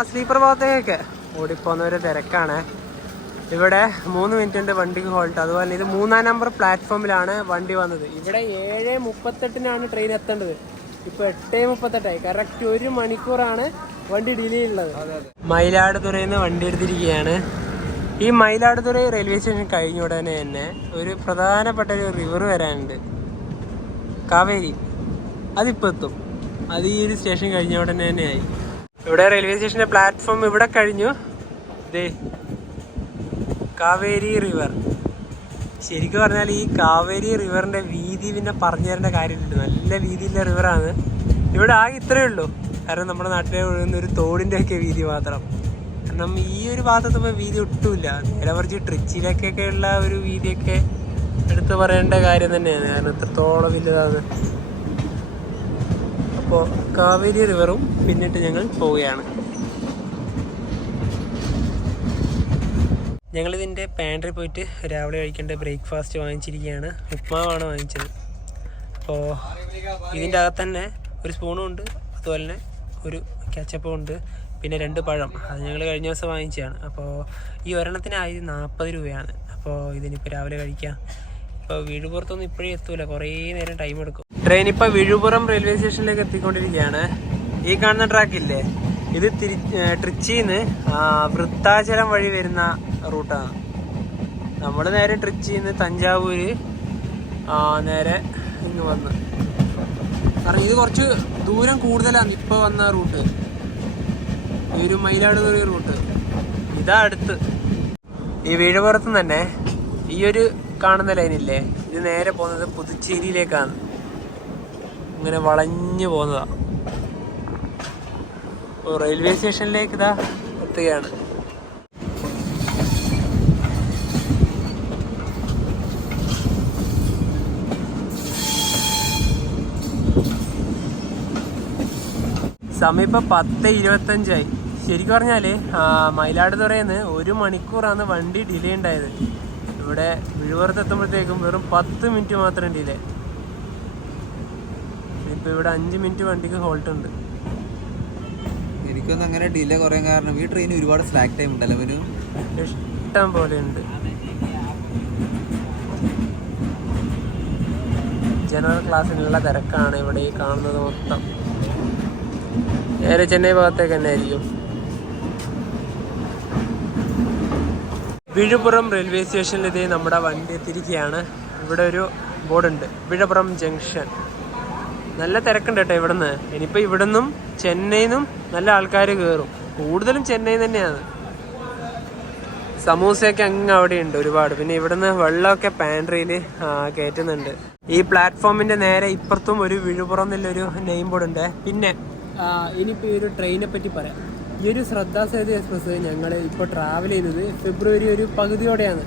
സ്ലീപ്പർ ഭാഗത്തേക്കൊക്കെ ഓടിപ്പോകുന്നവര് തിരക്കാണ്. ഇവിടെ 3 മിനിറ്റ് ഉണ്ട് വണ്ടിക്ക് ഹോൾട്ട്. അതുപോലെ ഇത് 3ാം നമ്പർ പ്ലാറ്റ്ഫോമിലാണ് വണ്ടി വന്നത്. ഇവിടെ 7:38 ട്രെയിൻ എത്തേണ്ടത്. ഇപ്പോൾ 8:38. കറക്റ്റ് 1 മണിക്കൂറാണ് വണ്ടി ഡിലേ ഉള്ളത്. മയിലാടുതുറയിൽ നിന്ന് വണ്ടി എടുത്തിരിക്കുകയാണ്. ഈ മയിലാടുതുറ റെയിൽവേ സ്റ്റേഷൻ കഴിഞ്ഞ ഉടനെ തന്നെ ഒരു പ്രധാനപ്പെട്ട ഒരു റിവർ വരാനുണ്ട്, കാവേരി. അതിപ്പോൾ എത്തും. അത് ഈ ഒരു സ്റ്റേഷൻ കഴിഞ്ഞ ഉടനെ തന്നെ ആയി. ഇവിടെ റെയിൽവേ സ്റ്റേഷൻ്റെ പ്ലാറ്റ്ഫോം ഇവിടെ കഴിഞ്ഞു. ഇതേ കാവേരി റിവർ. ശരിക്കും പറഞ്ഞാൽ ഈ കാവേരി റിവറിൻ്റെ വീതി പിന്നെ പറഞ്ഞു തരേണ്ട കാര്യമില്ല. നല്ല വീതിയുള്ള റിവറാണ്. ഇവിടെ ആകെ ഇത്രയേ ഉള്ളൂ. കാരണം നമ്മുടെ നാട്ടിലെ ഒഴുകുന്ന ഒരു തോടിൻ്റെയൊക്കെ വീതി മാത്രം. കാരണം ഈ ഒരു ഭാഗത്തൊന്നും വീതി ഒട്ടുമില്ല. നേരെ കുറച്ച് ട്രിച്ചിയിലേക്കൊക്കെ ഉള്ള ഒരു വീതിയൊക്കെ എടുത്ത് പറയേണ്ട കാര്യം തന്നെയാണ്. കാരണം എത്രത്തോളം വലുതാണ്. അപ്പോൾ കാവേരി റിവറും പിന്നിട്ട് ഞങ്ങൾ പോവുകയാണ്. ഞങ്ങളിതിൻ്റെ പാൻട്രി പോയിട്ട് രാവിലെ കഴിക്കേണ്ട ബ്രേക്ക്ഫാസ്റ്റ് വാങ്ങിച്ചിരിക്കുകയാണ്. ഉപ്മാവാണ് വാങ്ങിച്ചത്. അപ്പോൾ ഇതിൻ്റെ അകത്ത് തന്നെ ഒരു സ്പൂണും ഉണ്ട്, അതുപോലെ തന്നെ ഒരു കച്ചപ്പും ഉണ്ട്, പിന്നെ 2 പഴം. അത് ഞങ്ങൾ കഴിഞ്ഞ ദിവസം വാങ്ങിച്ചതാണ്. അപ്പോൾ ഈ ഒരെണ്ണത്തിന് 40 രൂപയാണ്. അപ്പോൾ ഇതിനിപ്പോൾ രാവിലെ കഴിക്കാം. ഇപ്പോൾ വിഴുപുറത്തൊന്നും ഇപ്പോഴേ എത്തൂല, കുറേ നേരം ടൈം എടുക്കും. ട്രെയിൻ ഇപ്പോൾ വിഴുപുറം റെയിൽവേ സ്റ്റേഷനിലേക്ക് എത്തിക്കൊണ്ടിരിക്കുകയാണ്. ഈ കാണുന്ന ട്രാക്കില്ലേ, ഇത് ട്രിച്ചിന്ന് വൃത്താചലം വഴി വരുന്ന റൂട്ടാണ്. നമ്മൾ നേരെ ട്രിച്ചിന്ന് തഞ്ചാവൂര് നേരെ ഇങ്ങ് വന്ന്, കാരണം ഇത് കുറച്ച് ദൂരം കൂടുതലാണ് ഇപ്പോൾ വന്ന റൂട്ട്. ഈ ഒരു മയിലാടുതുറ റൂട്ട് ഇതാ അടുത്ത്. ഈ വിഴുപുറത്ത് തന്നെ ഈ ഒരു കാണുന്ന ലൈനില്ലേ, ഇത് നേരെ പോകുന്നത് പുതുച്ചേരിയിലേക്കാണ്. ഇങ്ങനെ വളഞ്ഞു പോകുന്നതാണ്. റെയിൽവേ സ്റ്റേഷനിലേക്ക് ഇതാ എത്തുകയാണ്. സമയം ഇപ്പോൾ 10:25 ശരിക്കും പറഞ്ഞാൽ മയിലാടുതുറയിൽ നിന്ന് 1 മണിക്കൂറാണ് വണ്ടി ഡിലേ ഉണ്ടായത്. ഇവിടെ വിഴുപുറത്ത് എത്തുമ്പോഴത്തേക്കും വെറും 10 മിനിറ്റ് മാത്രം ഡിലേ. ഇപ്പോൾ ഇവിടെ 5 മിനിറ്റ് വണ്ടിക്ക് ഹോൾട്ട് ഉണ്ട്. എനിക്കൊന്നും അങ്ങനെ ഡിലേ കുറയാൻ കാരണം ഈ ട്രെയിൻ ഒരുപാട് സ്ലാക്ക് ടൈം ഉണ്ടല്ലോ, ഒരു ഇഷ്ടം പോലെ ഉണ്ട്. ജനറൽ ക്ലാസ്സിനുള്ള തിരക്കാണ് ഇവിടെ ഈ കാണുന്നത് മൊത്തം. നേരെ ചെന്നൈ ഭാഗത്തേക്ക് തന്നെ ആയിരിക്കും. വിഴുപുറം റെയിൽവേ സ്റ്റേഷനിൽ ഇതേ നമ്മുടെ വണ്ടി എത്തിയിരിക്കുകയാണ്. ഇവിടെ ഒരു ബോർഡുണ്ട്, വിഴുപുറം ജംഗ്ഷൻ. നല്ല തിരക്കുണ്ട് കേട്ടോ ഇവിടുന്ന്. ഇനിയിപ്പോൾ ഇവിടുന്നും ചെന്നൈന്നും നല്ല ആൾക്കാർ കയറും. കൂടുതലും ചെന്നൈ തന്നെയാണ്. സമൂസയൊക്കെ അങ്ങ് അവിടെയുണ്ട് ഒരുപാട്. പിന്നെ ഇവിടുന്ന് വെള്ളമൊക്കെ പാൻട്രിയിൽ കയറ്റുന്നുണ്ട്. ഈ പ്ലാറ്റ്ഫോമിൻ്റെ നേരെ ഇപ്പുറത്തും ഒരു വിഴുപുറം എന്നുള്ളൊരു നെയിം ബോർഡ് ഉണ്ട്. പിന്നെ ഇനിയിപ്പോൾ ഈ ഒരു ട്രെയിനെ പറ്റി പറയാം. ഈ ഒരു ശ്രദ്ധാസേതു എക്സ്പ്രസ് ഞങ്ങൾ ഇപ്പോൾ ട്രാവൽ ചെയ്തത് ഫെബ്രുവരി ഒരു പകുതിയോടെയാണ്.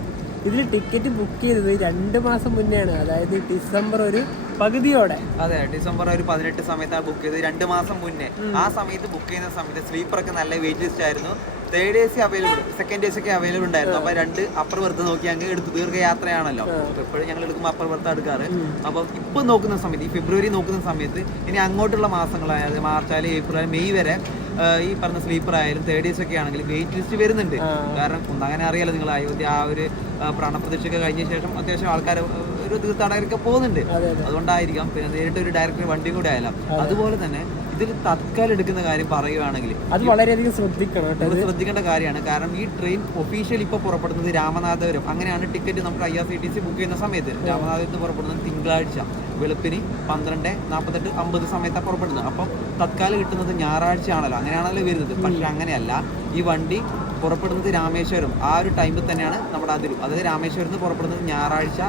ഇതിൽ ടിക്കറ്റ് ബുക്ക് ചെയ്തത് 2 മാസം മുന്നെയാണ്, അതായത് ഡിസംബർ ഒരു പകുതിയോടെ. അതെ, ഡിസംബർ ഒരു 18 സമയത്താണ് ബുക്ക് ചെയ്തത്, 2 മാസം മുന്നേ. ആ സമയത്ത് ബുക്ക് ചെയ്യുന്ന സമയത്ത് സ്ലീപ്പറൊക്കെ നല്ല വെയിറ്റ് ലിസ്റ്റ് ആയിരുന്നു. 3rd AC available, 2nd AC ഒക്കെ അവൈലബിൾ ഉണ്ടായിരുന്നു. അപ്പൊ 2 അപ്പർ ബർത്ത് നോക്കി അങ്ങ് എടുത്തു. ദീർഘയാത്രയാണല്ലോ, എപ്പോഴും ഞങ്ങൾ എടുക്കുമ്പോൾ അപ്പർ ബർത്ത് എടുക്കാറ്. അപ്പം ഇപ്പൊ നോക്കുന്ന സമയത്ത്, ഈ ഫെബ്രുവരി നോക്കുന്ന സമയത്ത്, ഇനി അങ്ങോട്ടുള്ള മാസങ്ങളായത് മാർച്ച് ആയാലും ഏപ്രിൽ ആയാലും മെയ് വരെ ഈ പറഞ്ഞ സ്ലീപ്പർ ആയാലും 3rd AC ഒക്കെ ആണെങ്കിൽ വെയിറ്റ് ലിസ്റ്റ് വരുന്നുണ്ട്. കാരണം അങ്ങനെ അറിയാലോ നിങ്ങൾ, അയോധ്യ ആ ഒരു പ്രാണപ്രതിഷ്ഠയൊക്കെ കഴിഞ്ഞ ശേഷം അത്യാവശ്യം ആൾക്കാർ ഒരു തീർത്ഥാടകരൊക്കെ പോകുന്നുണ്ട്. അതുകൊണ്ടായിരിക്കാം. പിന്നെ നേരിട്ട് ഒരു ഡയറക്റ്റ് വണ്ടിയും കൂടെ ആയാലും. അതുപോലെ തന്നെ ഇതിൽ തത്കാലം എടുക്കുന്ന കാര്യം പറയുകയാണെങ്കിൽ അത് വളരെയധികം ശ്രദ്ധിക്കേണ്ട കാര്യമാണ്. കാരണം ഈ ട്രെയിൻ ഒഫീഷ്യലി ഇപ്പോൾ പുറപ്പെടുന്നത് രാമനാഥപുരം. അങ്ങനെയാണ് ടിക്കറ്റ് നമുക്ക് IRCTC ബുക്ക് ചെയ്യുന്ന സമയത്ത്. രാമനാഥപുരത്ത് പുറപ്പെടുന്നത് തിങ്കളാഴ്ച വെളുപ്പിന് 12:48 50 സമയത്താണ് പുറപ്പെടുന്നത്. അപ്പം തത്കാലം കിട്ടുന്നത് ഞായറാഴ്ച ആണല്ലോ, അങ്ങനെയാണല്ലോ വരുന്നത്. പക്ഷെ അങ്ങനെയല്ല, ഈ വണ്ടി പുറപ്പെടുന്നത് രാമേശ്വരം ആ ഒരു ടൈമിൽ തന്നെയാണ് നമ്മുടെ അതിലും. അതായത് രാമേശ്വരത്ത് പുറപ്പെടുന്നത് ഞായറാഴ്ച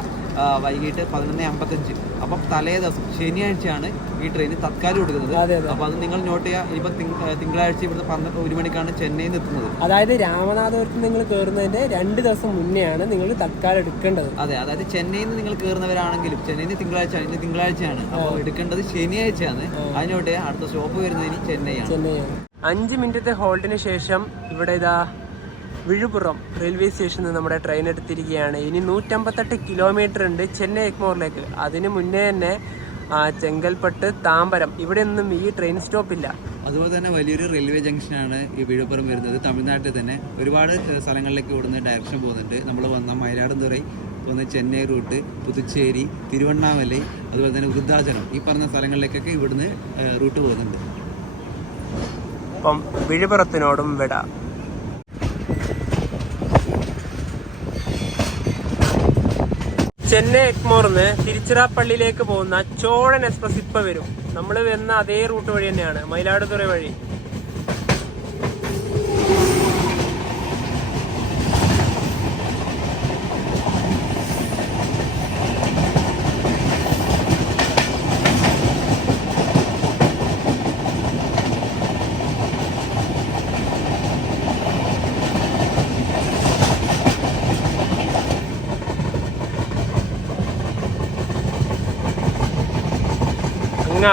വൈകിട്ട് 11:55. അപ്പം തലേ ദിവസം ശനിയാഴ്ചയാണ് ഈ ട്രെയിൻ തത്കാലം എടുക്കുന്നത്. അപ്പൊ അത് നിങ്ങൾ നോട്ട് ചെയ്യുക. ഇപ്പൊ തിങ്കളാഴ്ച ഇവിടുന്ന് 1 മണിക്കാണ് ചെന്നൈയിൽ നിന്ന് എത്തുന്നത്. അതായത് രാമനാഥപുരത്ത് നിങ്ങൾ കയറുന്നതിന്റെ 2 ദിവസം മുന്നെയാണ് നിങ്ങൾ തത്കാലം എടുക്കേണ്ടത്. അതെ, അതായത് ചെന്നൈയിൽ നിന്ന് നിങ്ങൾ കയറുന്നവരാണെങ്കിലും ചെന്നൈയിൽ നിന്ന് ഇന്ന് തിങ്കളാഴ്ചയാണ്, അപ്പോൾ എടുക്കേണ്ടത് ശനിയാഴ്ചയാണ്. അതിനോട്ട് അടുത്ത സ്റ്റോപ്പ് വരുന്നതിന് ചെന്നൈയാണ്. 5 മിനിറ്റത്തെ ഹോൾട്ടിന് ശേഷം ഇവിടെ ഇതാ വിഴുപുറം റെയിൽവേ സ്റ്റേഷനിൽ നമ്മുടെ ട്രെയിൻ എടുത്തിരിക്കുകയാണ്. ഇനി 158 കിലോമീറ്റർ ഉണ്ട് ചെന്നൈ എഗ്മോറിലേക്ക്. അതിന് മുന്നേ തന്നെ ചെങ്കൽപ്പെട്ട്, താമ്പരം ഇവിടെ ഒന്നും ഈ ട്രെയിൻ സ്റ്റോപ്പില്ല. അതുപോലെ തന്നെ വലിയൊരു റെയിൽവേ ജംഗ്ഷനാണ് ഈ വിഴുപ്പുറം വരുന്നത്. തമിഴ്നാട്ടിൽ തന്നെ ഒരുപാട് സ്ഥലങ്ങളിലേക്ക് ഇവിടുന്ന് ഡയറക്ഷൻ പോകുന്നുണ്ട്. നമ്മൾ വന്ന മയിലാടുതുറൈ പോകുന്ന ചെന്നൈ റൂട്ട്, പുതുച്ചേരി, തിരുവണ്ണാമലൈ, അതുപോലെ തന്നെ വൃദ്ധാചലം, ഈ പറഞ്ഞ സ്ഥലങ്ങളിലേക്കൊക്കെ ഇവിടുന്ന് റൂട്ട് പോകുന്നുണ്ട്. അപ്പം വിഴുപ്പുറത്തിനോടും വിട. ചെന്നൈ എഗ്മോറിന്ന് തിരുച്ചിറപ്പള്ളിയിലേക്ക് പോകുന്ന ചോഴൻ എക്സ്പ്രസ് ഇപ്പം വരും. നമ്മൾ വരുന്ന അതേ റൂട്ട് വഴി തന്നെയാണ്, മയിലാടുതുറ വഴി.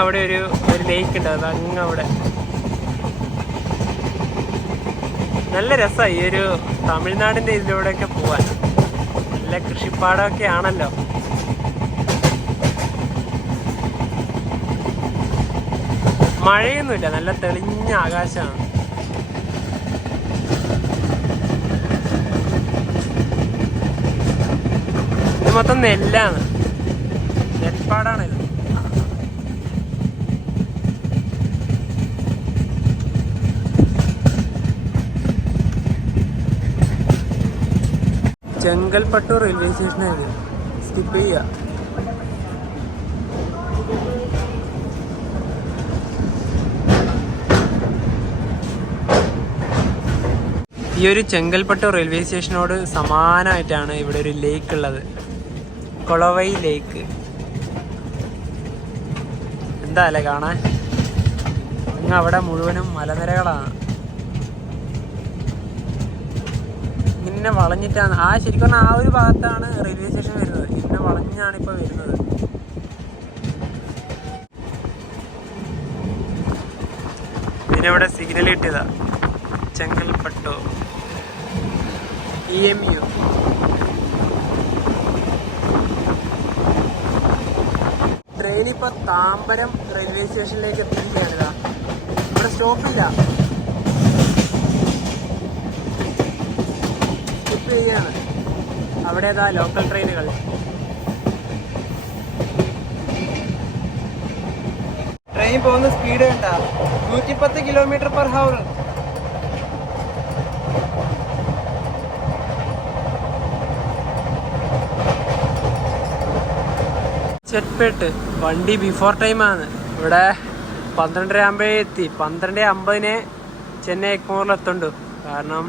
അവിടെ ഒരു ലേക്ക് ഉണ്ട്, അത് അങ്ങ് അവിടെ. നല്ല രസമായി ഈ ഒരു തമിഴ്നാടിൻ്റെ ഇതിലൂടെയൊക്കെ പോവാൻ. നല്ല കൃഷിപ്പാടമൊക്കെ ആണല്ലോ. മഴയൊന്നുമില്ല, നല്ല തെളിഞ്ഞ ആകാശമാണ്. ഇത് മൊത്തം നെല്ലാണ്, നെൽപ്പാടാണിത്. ചെങ്കൽപ്പട്ടു റെയിൽവേ സ്റ്റേഷനാണ്, സ്കിപ്പ് ചെയ്യുക. ഈ ഒരു ചെങ്കൽപ്പട്ടു റെയിൽവേ സ്റ്റേഷനോട് സമാനമായിട്ടാണ് ഇവിടെ ഒരു ലേക്ക് ഉള്ളത്, കൊളവൈ ലേക്ക്. എന്താ അല്ലേ കാണാൻ? അങ്ങ് അവിടെ മുഴുവനും മലനിരകളാണ്. ഇങ്ങനെ വളഞ്ഞിട്ടാണ് ശരിക്കും പറഞ്ഞാൽ ആ ഒരു ഭാഗത്താണ് റെയിൽവേ സ്റ്റേഷൻ വരുന്നത്. ഇങ്ങനെ വളഞ്ഞാണ് ഇപ്പോൾ വരുന്നത്. ഇതിനവിടെ സിഗ്നൽ കിട്ടിയതാ. ചെങ്കൽപ്പട്ടോ EMU. ട്രെയിൻ ഇപ്പോൾ താമ്പരം റെയിൽവേ സ്റ്റേഷനിലേക്ക് എത്തിയിരിക്കുകയാണിതാ. ഇവിടെ സ്റ്റോപ്പില്ല, സ്കിപ്പ് ചെയ്യാണ്. അവിടെ ഏതാ ലോക്കൽ ട്രെയിനുകൾ. ട്രെയിൻ പോകുന്ന സ്പീഡ് കണ്ട 110 km/h. ചെറ്റ്പേട്ട് വണ്ടി ബിഫോർ ടൈമാണ്. ഇവിടെ 12:30 ആകുമ്പോഴേ എത്തി. 12:50 ചെന്നൈ എഗ്മോറിൽ എത്തുന്നുണ്ട്. കാരണം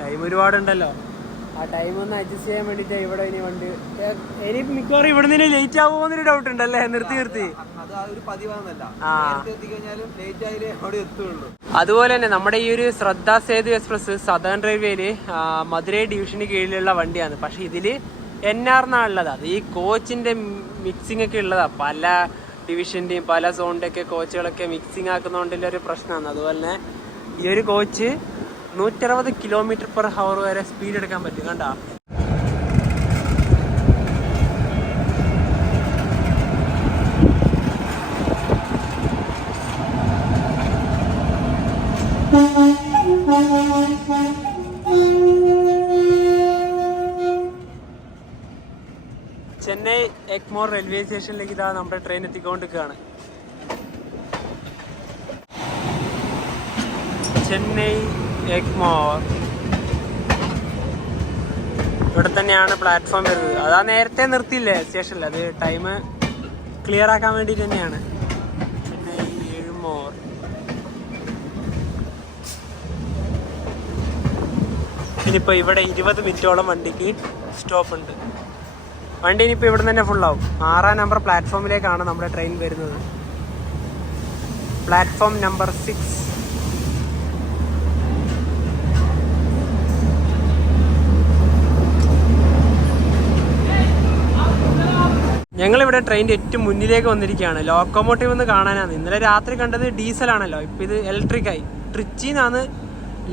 ടൈം ഒരുപാടുണ്ടല്ലോ. ആ ടൈം ഒന്ന് അഡ്ജസ്റ്റ് ചെയ്യാൻ വേണ്ടിയിട്ടാണ് ഇവിടെ ഇനി വണ്ടി. ഇനി മിക്കവാറും ഇവിടെ നിന്ന് ലേറ്റ് ആകുമോന്നൊരു ഡൗട്ട് ഉണ്ടല്ലേ, നിർത്തി. അതുപോലെ തന്നെ നമ്മുടെ ഈ ഒരു ശ്രദ്ധാ സേതു എക്സ്പ്രസ് സദേൺ റെയിൽവേയിൽ മധുരൈ ഡിവിഷന് കീഴിലുള്ള വണ്ടിയാണ്. പക്ഷെ ഇതില് NR ഉള്ളത്. അത് ഈ കോച്ചിന്റെ മിക്സിംഗ് ഒക്കെ ഉള്ളതാ. പല ഡിവിഷന്റെയും പല സോണിന്റെ ഒക്കെ കോച്ചുകളൊക്കെ മിക്സിംഗ് ആക്കുന്നതുകൊണ്ടുള്ള ഒരു പ്രശ്നമാണ്. അതുപോലെ തന്നെ ഈ ഒരു കോച്ച് 160 km/h വരെ സ്പീഡ് എടുക്കാൻ പറ്റും. കണ്ടാ, ചെന്നൈ എഗ്മോർ റെയിൽവേ സ്റ്റേഷനിലേക്ക് ഇതാ നമ്മുടെ ട്രെയിൻ എത്തിക്കൊണ്ടിരിക്കുകയാണ്. ചെന്നൈ എഗ്മോർ ഇവിടെ തന്നെയാണ് പ്ലാറ്റ്ഫോം വരുന്നത്. അതാ നേരത്തെ നിർത്തിയില്ലേ സ്റ്റേഷനിൽ, അത് ടൈം ക്ലിയർ ആക്കാൻ വേണ്ടിയിട്ട് തന്നെയാണ്. ചെന്നൈ എഗ്മോർ ഇനിയിപ്പോൾ ഇവിടെ 20 മിനിറ്റോളം വണ്ടിക്ക് സ്റ്റോപ്പ് ഉണ്ട്. വണ്ടി ഇനിയിപ്പോൾ ഇവിടെ തന്നെ ഫുള്ളാവും. 6ാം നമ്പർ പ്ലാറ്റ്ഫോമിലേക്കാണ് നമ്മുടെ ട്രെയിൻ വരുന്നത്. Platform number 6. ഞങ്ങളിവിടെ ട്രെയിനിൻ്റെ ഏറ്റവും മുന്നിലേക്ക് വന്നിരിക്കുകയാണ്. ലോക്കോമോട്ടീവ് ഒന്ന് കാണാനാണ്. ഇന്നലെ രാത്രി കണ്ടത് ഡീസലാണല്ലോ, ഇപ്പം ഇത് ഇലക്ട്രിക്കായി. ട്രിച്ചിന്നാണ്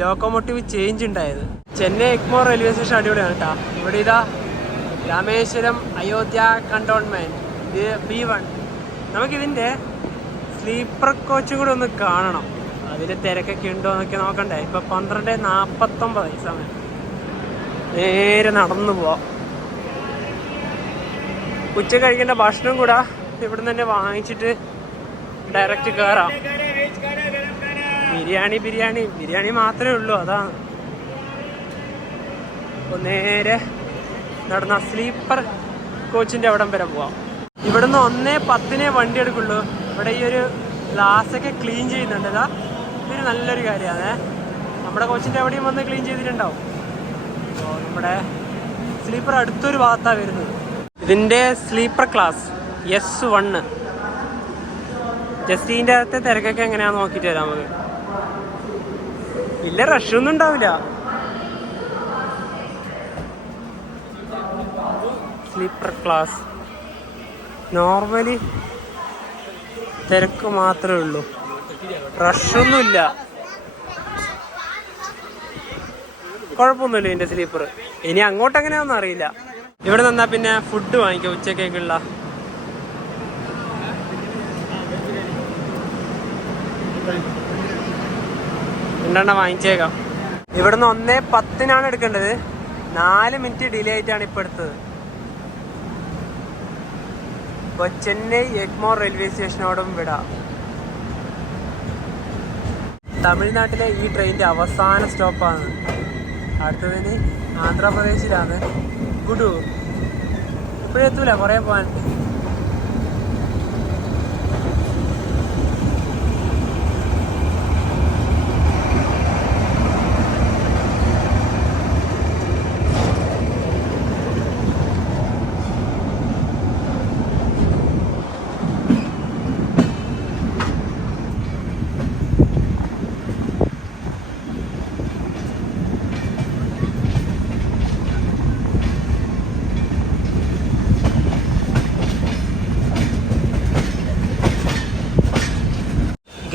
ലോക്കോമോട്ടീവ് ചേഞ്ച് ഉണ്ടായത്. ചെന്നൈ എഗ്മോർ റെയിൽവേ സ്റ്റേഷൻ അടിപൊളിയാണ് കേട്ടോ. ഇവിടെ ഇതാ രാമേശ്വരം അയോധ്യ കണ്ടോൺമെന്റ്, ഇത് B1. നമുക്കിതിൻ്റെ സ്ലീപ്പർ കോച്ചും കൂടെ ഒന്ന് കാണണം. അതിൽ തിരക്കൊക്കെ ഉണ്ടോ എന്നൊക്കെ നോക്കണ്ടേ. ഇപ്പം 12:49 ഈ സമയം. നേരെ നടന്നു പോവാം. ഉച്ച കഴിക്കേണ്ട ഭക്ഷണം കൂടെ ഇവിടെ നിന്ന് തന്നെ വാങ്ങിച്ചിട്ട് ഡയറക്റ്റ് കയറാം. ബിരിയാണി മാത്രമേ ഉള്ളൂ. അതാണ് അപ്പോൾ നേരെ നടന്ന സ്ലീപ്പർ കോച്ചിൻ്റെ അവിടം വരെ പോവാം. ഇവിടുന്ന് 1:10 വണ്ടി എടുക്കുള്ളൂ. ഇവിടെ ഈ ഒരു ഗ്ലാസ്സൊക്കെ ക്ലീൻ ചെയ്യുന്നുണ്ട്. ഇതാ ഇതൊരു നല്ലൊരു കാര്യമാണ്. നമ്മുടെ കോച്ചിൻ്റെ അവിടെയും വന്ന് ക്ലീൻ ചെയ്തിട്ടുണ്ടാവും. അപ്പോൾ നമ്മുടെ സ്ലീപ്പർ അടുത്തൊരു ഭാഗത്താണ് വരുന്നത്. ഇതിൻ്റെ സ്ലീപ്പർ ക്ലാസ് S1. ജസ്റ്റ് ഇതിൻ്റെ അകത്തെ തിരക്കൊക്കെ എങ്ങനെയാണെന്ന് നോക്കിയിട്ട് വരാം നമുക്ക്. വലിയ റഷൊന്നും ഉണ്ടാവില്ല. സ്ലീപ്പർ ക്ലാസ് നോർമലി തിരക്ക് മാത്രമേ ഉള്ളൂ, റഷൊന്നുമില്ല. കുഴപ്പമൊന്നുമില്ല ഇതിൻ്റെ സ്ലീപ്പർ. ഇനി അങ്ങോട്ട് എങ്ങനെയാണെന്ന് അറിയില്ല. ഇവിടെ നിന്നാ പിന്നെ ഫുഡ് വാങ്ങിക്കാം ഉച്ചക്കേക്കുള്ള. രണ്ടെണ്ണം വാങ്ങിച്ചേക്കാം. ഇവിടുന്ന് 1:10 എടുക്കേണ്ടത്. 4 മിനിറ്റ് ഡിലേ ആയിട്ടാണ് ഇപ്പം എടുത്തത്. ഇപ്പോൾ ചെന്നൈ എഗ്മോർ റെയിൽവേ സ്റ്റേഷനോടും വിടാം. തമിഴ്നാട്ടിലെ ഈ ട്രെയിനിൻ്റെ അവസാന സ്റ്റോപ്പാണ്. അടുത്തതിന് ആന്ധ്രാപ്രദേശിലാണ് ഗുഡൂർ. ഇപ്പോഴെത്തൂല, കുറേ പോകാൻ.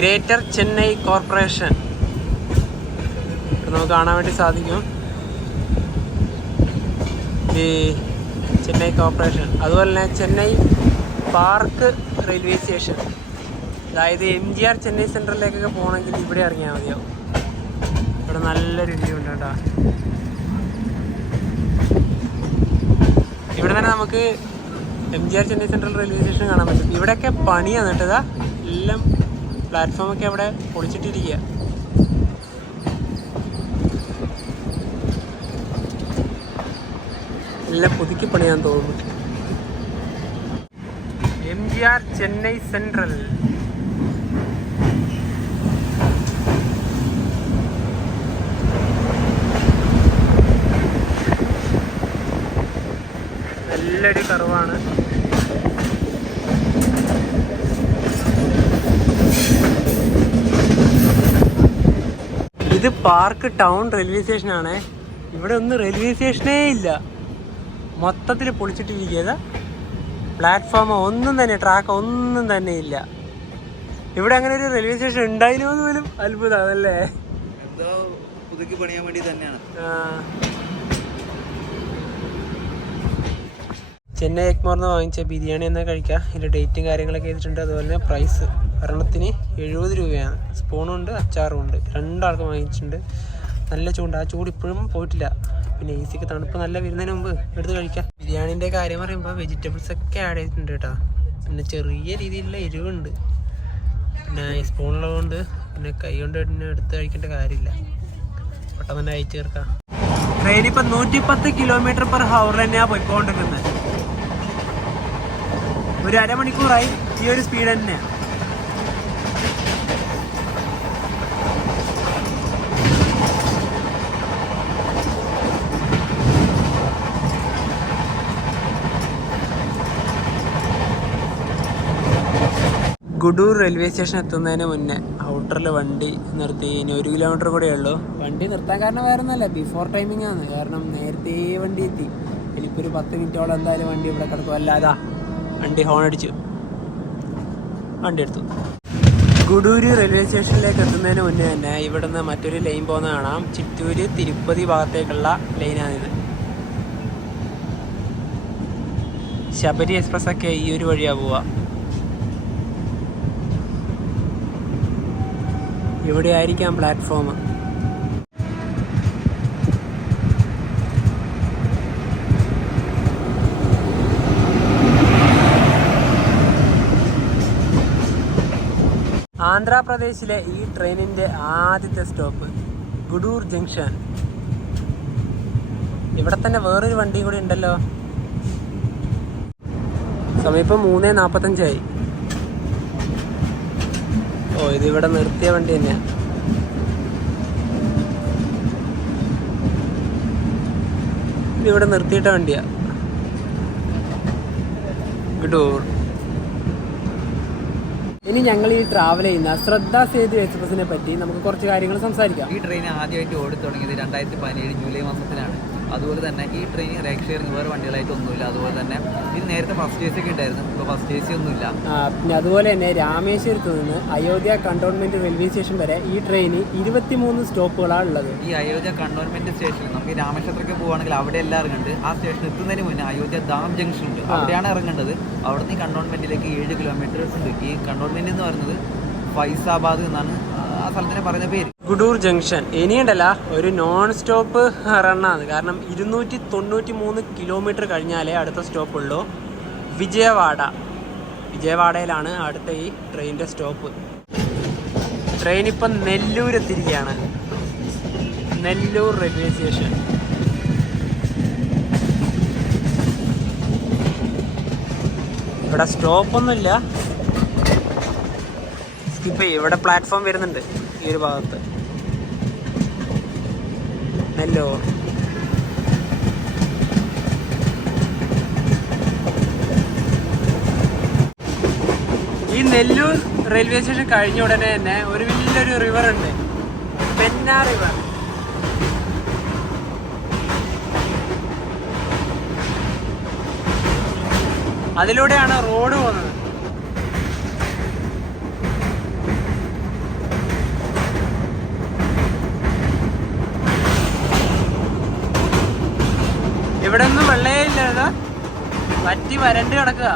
ഗ്രേറ്റർ ചെന്നൈ കോർപ്പറേഷൻ നമുക്ക് കാണാൻ വേണ്ടി സാധിക്കും. ഈ ചെന്നൈ കോർപ്പറേഷൻ, അതുപോലെ തന്നെ ചെന്നൈ പാർക്ക് റെയിൽവേ സ്റ്റേഷൻ. അതായത് MGR ചെന്നൈ സെൻട്രലിലേക്കൊക്കെ പോകണമെങ്കിൽ ഇവിടെ ഇറങ്ങിയാൽ മതിയാവും. ഇവിടെ നല്ലൊരു വ്യൂ ഉണ്ട് കേട്ടോ. ഇവിടെ തന്നെ നമുക്ക് MGR Chennai central railway station കാണാൻ പറ്റും. ഇവിടെയൊക്കെ പണിയാണ് കേട്ടതാ. എല്ലാം പ്ലാറ്റ്ഫോമൊക്കെ അവിടെ പൊളിച്ചിട്ടിരിക്കുക. എല്ലാം പുതുക്കി പണിയാന്ന് തോന്നുന്നു. MGR Chennai central. നല്ലൊരു കർവാണ്. ഇത് പാർക്ക് ടൗൺ റെയിൽവേ സ്റ്റേഷനാണ്. ഇവിടെ ഒന്നും റെയിൽവേ സ്റ്റേഷനേ ഇല്ല, മൊത്തത്തിൽ പൊളിച്ചിട്ടിരിക്കുക. പ്ലാറ്റ്ഫോം ഒന്നും തന്നെ, ട്രാക്ക് ഒന്നും തന്നെ ഇല്ല. ഇവിടെ അങ്ങനെ ഒരു റെയിൽവേ സ്റ്റേഷൻ ഉണ്ടായിരുന്നു പോലും അത്ഭുതമാണല്ലേ. പുതുക്കി പണിയാൻ വേണ്ടി തന്നെയാണ്. ചെന്നൈ എഗ്മോർന്ന് വാങ്ങിച്ച ബിരിയാണി എന്നാൽ കഴിക്കാം. ഇതിൻ്റെ ഡേറ്റും കാര്യങ്ങളൊക്കെ ചെയ്തിട്ടുണ്ട്. അതുപോലെ തന്നെ പ്രൈസ് ഒരെണ്ണത്തിന് 70 രൂപയാണ്. സ്പൂണും ഉണ്ട്, അച്ചാറും ഉണ്ട്. രണ്ടാൾക്കും വാങ്ങിച്ചിട്ടുണ്ട്. നല്ല ചൂട്. ആ ചൂട് ഇപ്പോഴും പോയിട്ടില്ല. പിന്നെ ഈസിക്ക് തണുപ്പ് നല്ല വരുന്നതിന് മുമ്പ് എടുത്ത് കഴിക്കാം. ബിരിയാണീൻ്റെ കാര്യം പറയുമ്പോൾ വെജിറ്റബിൾസ് ഒക്കെ ആഡ് ചെയ്തിട്ടുണ്ട് കേട്ടോ. പിന്നെ ചെറിയ രീതിയിലുള്ള എരിവുണ്ട്. പിന്നെ ഈ സ്പൂണുള്ളതുകൊണ്ട് പിന്നെ കൈ കൊണ്ട് തന്നെ എടുത്ത് കഴിക്കേണ്ട കാര്യമില്ല, പെട്ടെന്ന് തന്നെ അയച്ചു ചേർക്കാം. ട്രെയിൻ ഇപ്പം 110 km/h തന്നെയാണ് പോയിക്കൊണ്ടിരിക്കുന്നത്. ഒരു അരമണിക്കൂറായി ഈ ഒരു സ്പീഡ് തന്നെയാണ്. ഗുഡൂർ റെയിൽവേ സ്റ്റേഷൻ എത്തുന്നതിന് മുന്നേ ഔട്ടറിൽ വണ്ടി നിർത്തി. ഇനി 1 കിലോമീറ്റർ കൂടെ ഉള്ളൂ. വണ്ടി നിർത്താൻ കാരണം വേറെ ഒന്നുമല്ല, ബിഫോർ ടൈമിംഗ് ആണ്. കാരണം നേരത്തെ വണ്ടി എത്തി. എനിക്കൊരു 10 മിനിറ്റോളം എന്തായാലും വണ്ടി ഇവിടെ കിടക്കും. അല്ലാതാ വണ്ടി ഹോൺ അടിച്ചു, വണ്ടി എടുത്തു. ഗുഡൂര് റെയിൽവേ സ്റ്റേഷനിലേക്ക് എത്തുന്നതിന് മുന്നേ തന്നെ ഇവിടുന്ന് മറ്റൊരു ലൈൻ പോകുന്ന കാണാം. ചിറ്റൂര് തിരുപ്പതി ഭാഗത്തേക്കുള്ള ലൈനാണിത്. ശബരി എക്സ്പ്രസ് ഒക്കെ ഈ ഒരു വഴിയാ പോവാ. ഇവിടെ ആയിരിക്കാം പ്ലാറ്റ്ഫോം. ആന്ധ്രാപ്രദേശിലെ ഈ ട്രെയിനിൻ്റെ ആദ്യത്തെ സ്റ്റോപ്പ് ഗുഡൂർ ജംഗ്ഷൻ. ഇവിടെ തന്നെ വേറൊരു വണ്ടിയും കൂടി ഉണ്ടല്ലോ. സമയം 3:45. ഓ, ഇതിവിടെ നിർത്തിയ വണ്ടി തന്നെയാ. ഇതിവിടെ നിർത്തിയിട്ട വണ്ടിയാ ഗുഡൂർ. ഇനി ഞങ്ങൾ ഈ ട്രാവൽ ചെയ്യുന്ന ശ്രദ്ധ സേതു എക്സ്പ്രസിനെ പറ്റി നമുക്ക് കുറച്ച് കാര്യങ്ങൾ സംസാരിക്കാം. ഈ ട്രെയിൻ ആദ്യമായിട്ട് ഓടി തുടങ്ങിയത് 2017 ജൂലൈ മാസത്തിലാണ്. അതുപോലെ തന്നെ ഈ ട്രെയിൻ റേക്ക് ഷെയറിംഗ് വേറെ വണ്ടികളായിട്ട് ഒന്നുമില്ല. അതുപോലെ തന്നെ ഇത് നേരത്തെ ഫസ്റ്റ് എ സി ഒക്കെ ഉണ്ടായിരുന്നു, ഇപ്പോൾ ഫസ്റ്റ് എ സി ഒന്നുമില്ല. പിന്നെ അതുപോലെ തന്നെ രാമേശ്വരത്ത് നിന്ന് അയോധ്യ കണ്ടോൺമെന്റ് റെയിൽവേ സ്റ്റേഷൻ വരെ ഈ ട്രെയിന് 23 സ്റ്റോപ്പുകളാണ് ഉള്ളത്. ഈ അയോധ്യ കണ്ടോൺമെന്റ് സ്റ്റേഷനിൽ നമുക്ക് ഈ രാമേശ്വരത്തേക്ക് പോകുകയാണെങ്കിൽ അവിടെ എല്ലാം ഇറങ്ങുന്നുണ്ട്. ആ സ്റ്റേഷൻ എത്തുന്നതിന് മുന്നേ അയോധ്യ ധാം ജംഗ്ഷൻ ഉണ്ട്, അവിടെയാണ് ഇറങ്ങേണ്ടത്. അവിടുന്ന് ഈ കണ്ടോൺമെന്റിലേക്ക് 7 കിലോമീറ്റേഴ്സ് ഉണ്ട്. ഈ കണ്ടോൺമെന്റ് എന്ന് പറയുന്നത് ഫൈസാബാദ് എന്നാണ് ആ സ്ഥലത്തിന് പറയുന്ന പേര്. ഗുഡൂർ ജംഗ്ഷൻ ഇനിയുണ്ടല്ല ഒരു നോൺ സ്റ്റോപ്പ് റണ്ണാണ്. കാരണം 293 കിലോമീറ്റർ കഴിഞ്ഞാലേ അടുത്ത സ്റ്റോപ്പുള്ളൂ. വിജയവാഡയിലാണ് അടുത്ത ഈ ട്രെയിനിൻ്റെ സ്റ്റോപ്പ്. ട്രെയിൻ ഇപ്പം നെല്ലൂർ എത്തിയിരിക്കുകയാണ്. Nellore railway station. ഇവിടെ സ്റ്റോപ്പൊന്നുമില്ല, സ്കിപ്പ് ചെയ്യും. ഇവിടെ പ്ലാറ്റ്ഫോം വരുന്നുണ്ട് ഈ ഒരു ഭാഗത്ത്. നെല്ലൂർ. ഈ നെല്ലൂർ റെയിൽവേ സ്റ്റേഷൻ കഴിഞ്ഞ ഉടനെ തന്നെ ഒരു വലിയൊരു റിവർ ഉണ്ട്, പെന്ന റിവർ. അതിലൂടെയാണ് റോഡ് പോകുന്നത്. ഇവിടെ ഒന്നും വെള്ളേ ഇല്ല, വറ്റി വരണ്ട് കിടക്കുക.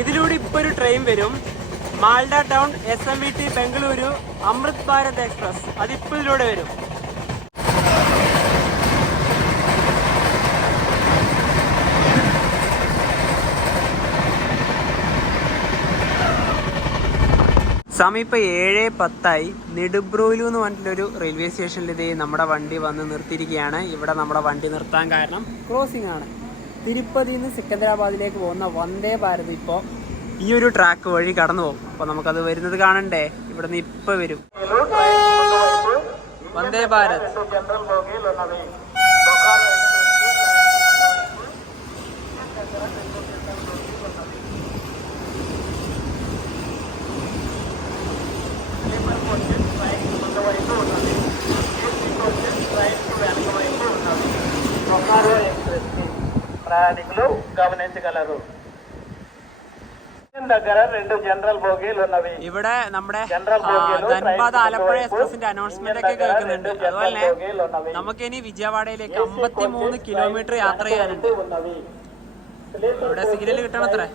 ഇതിലൂടെ ഇപ്പൊ ഒരു ട്രെയിൻ വരും, മാൽഡ ടൗൺ SMVT ബംഗളൂരു അമൃത് ഭാരത് എക്സ്പ്രസ്. അതിപ്പോ ഇതിലൂടെ വരും. സമയം ഇപ്പോൾ 7:10. നെടുബ്രോയിലു എന്ന് പറഞ്ഞിട്ടൊരു റെയിൽവേ സ്റ്റേഷനിൽ ഇതേ നമ്മുടെ വണ്ടി വന്ന് നിർത്തിയിരിക്കുകയാണ്. ഇവിടെ നമ്മുടെ വണ്ടി നിർത്താൻ കാരണം ക്രോസിംഗ് ആണ്. തിരുപ്പതിയിൽ നിന്ന് സിക്കന്ദരാബാദിലേക്ക് പോകുന്ന വന്ദേ ഭാരത് ഇപ്പോൾ ഈ ഒരു ട്രാക്ക് വഴി കടന്നു പോകും. അപ്പോൾ നമുക്കത് വരുന്നത് കാണണ്ടേ? ഇവിടെ നിന്ന് ഇപ്പോൾ വരും വന്ദേ ഭാരത്. ప్రయాణికులు గమనించగలరు. దగ్గర 2 జనరల్ బోగీలు ఉన్నవి. ഇവിടെ നമ്മുടെ ധൻബാദ് ആലപ്പുഴ എക്സ്പ്രസിന്റെ അനൗൺസ്മെന്റ് ഒക്കെ കേൾക്കുന്നുണ്ട്. അതുപോലെ നമുക്ക് ഇനി വിജയവാഡയിലേക്ക് 53 കിലോമീറ്റർ യാത്ര ചെയ്യാനുണ്ട്. ഇവിടെ സിഗ്നൽ കിട്ടണത്രേ.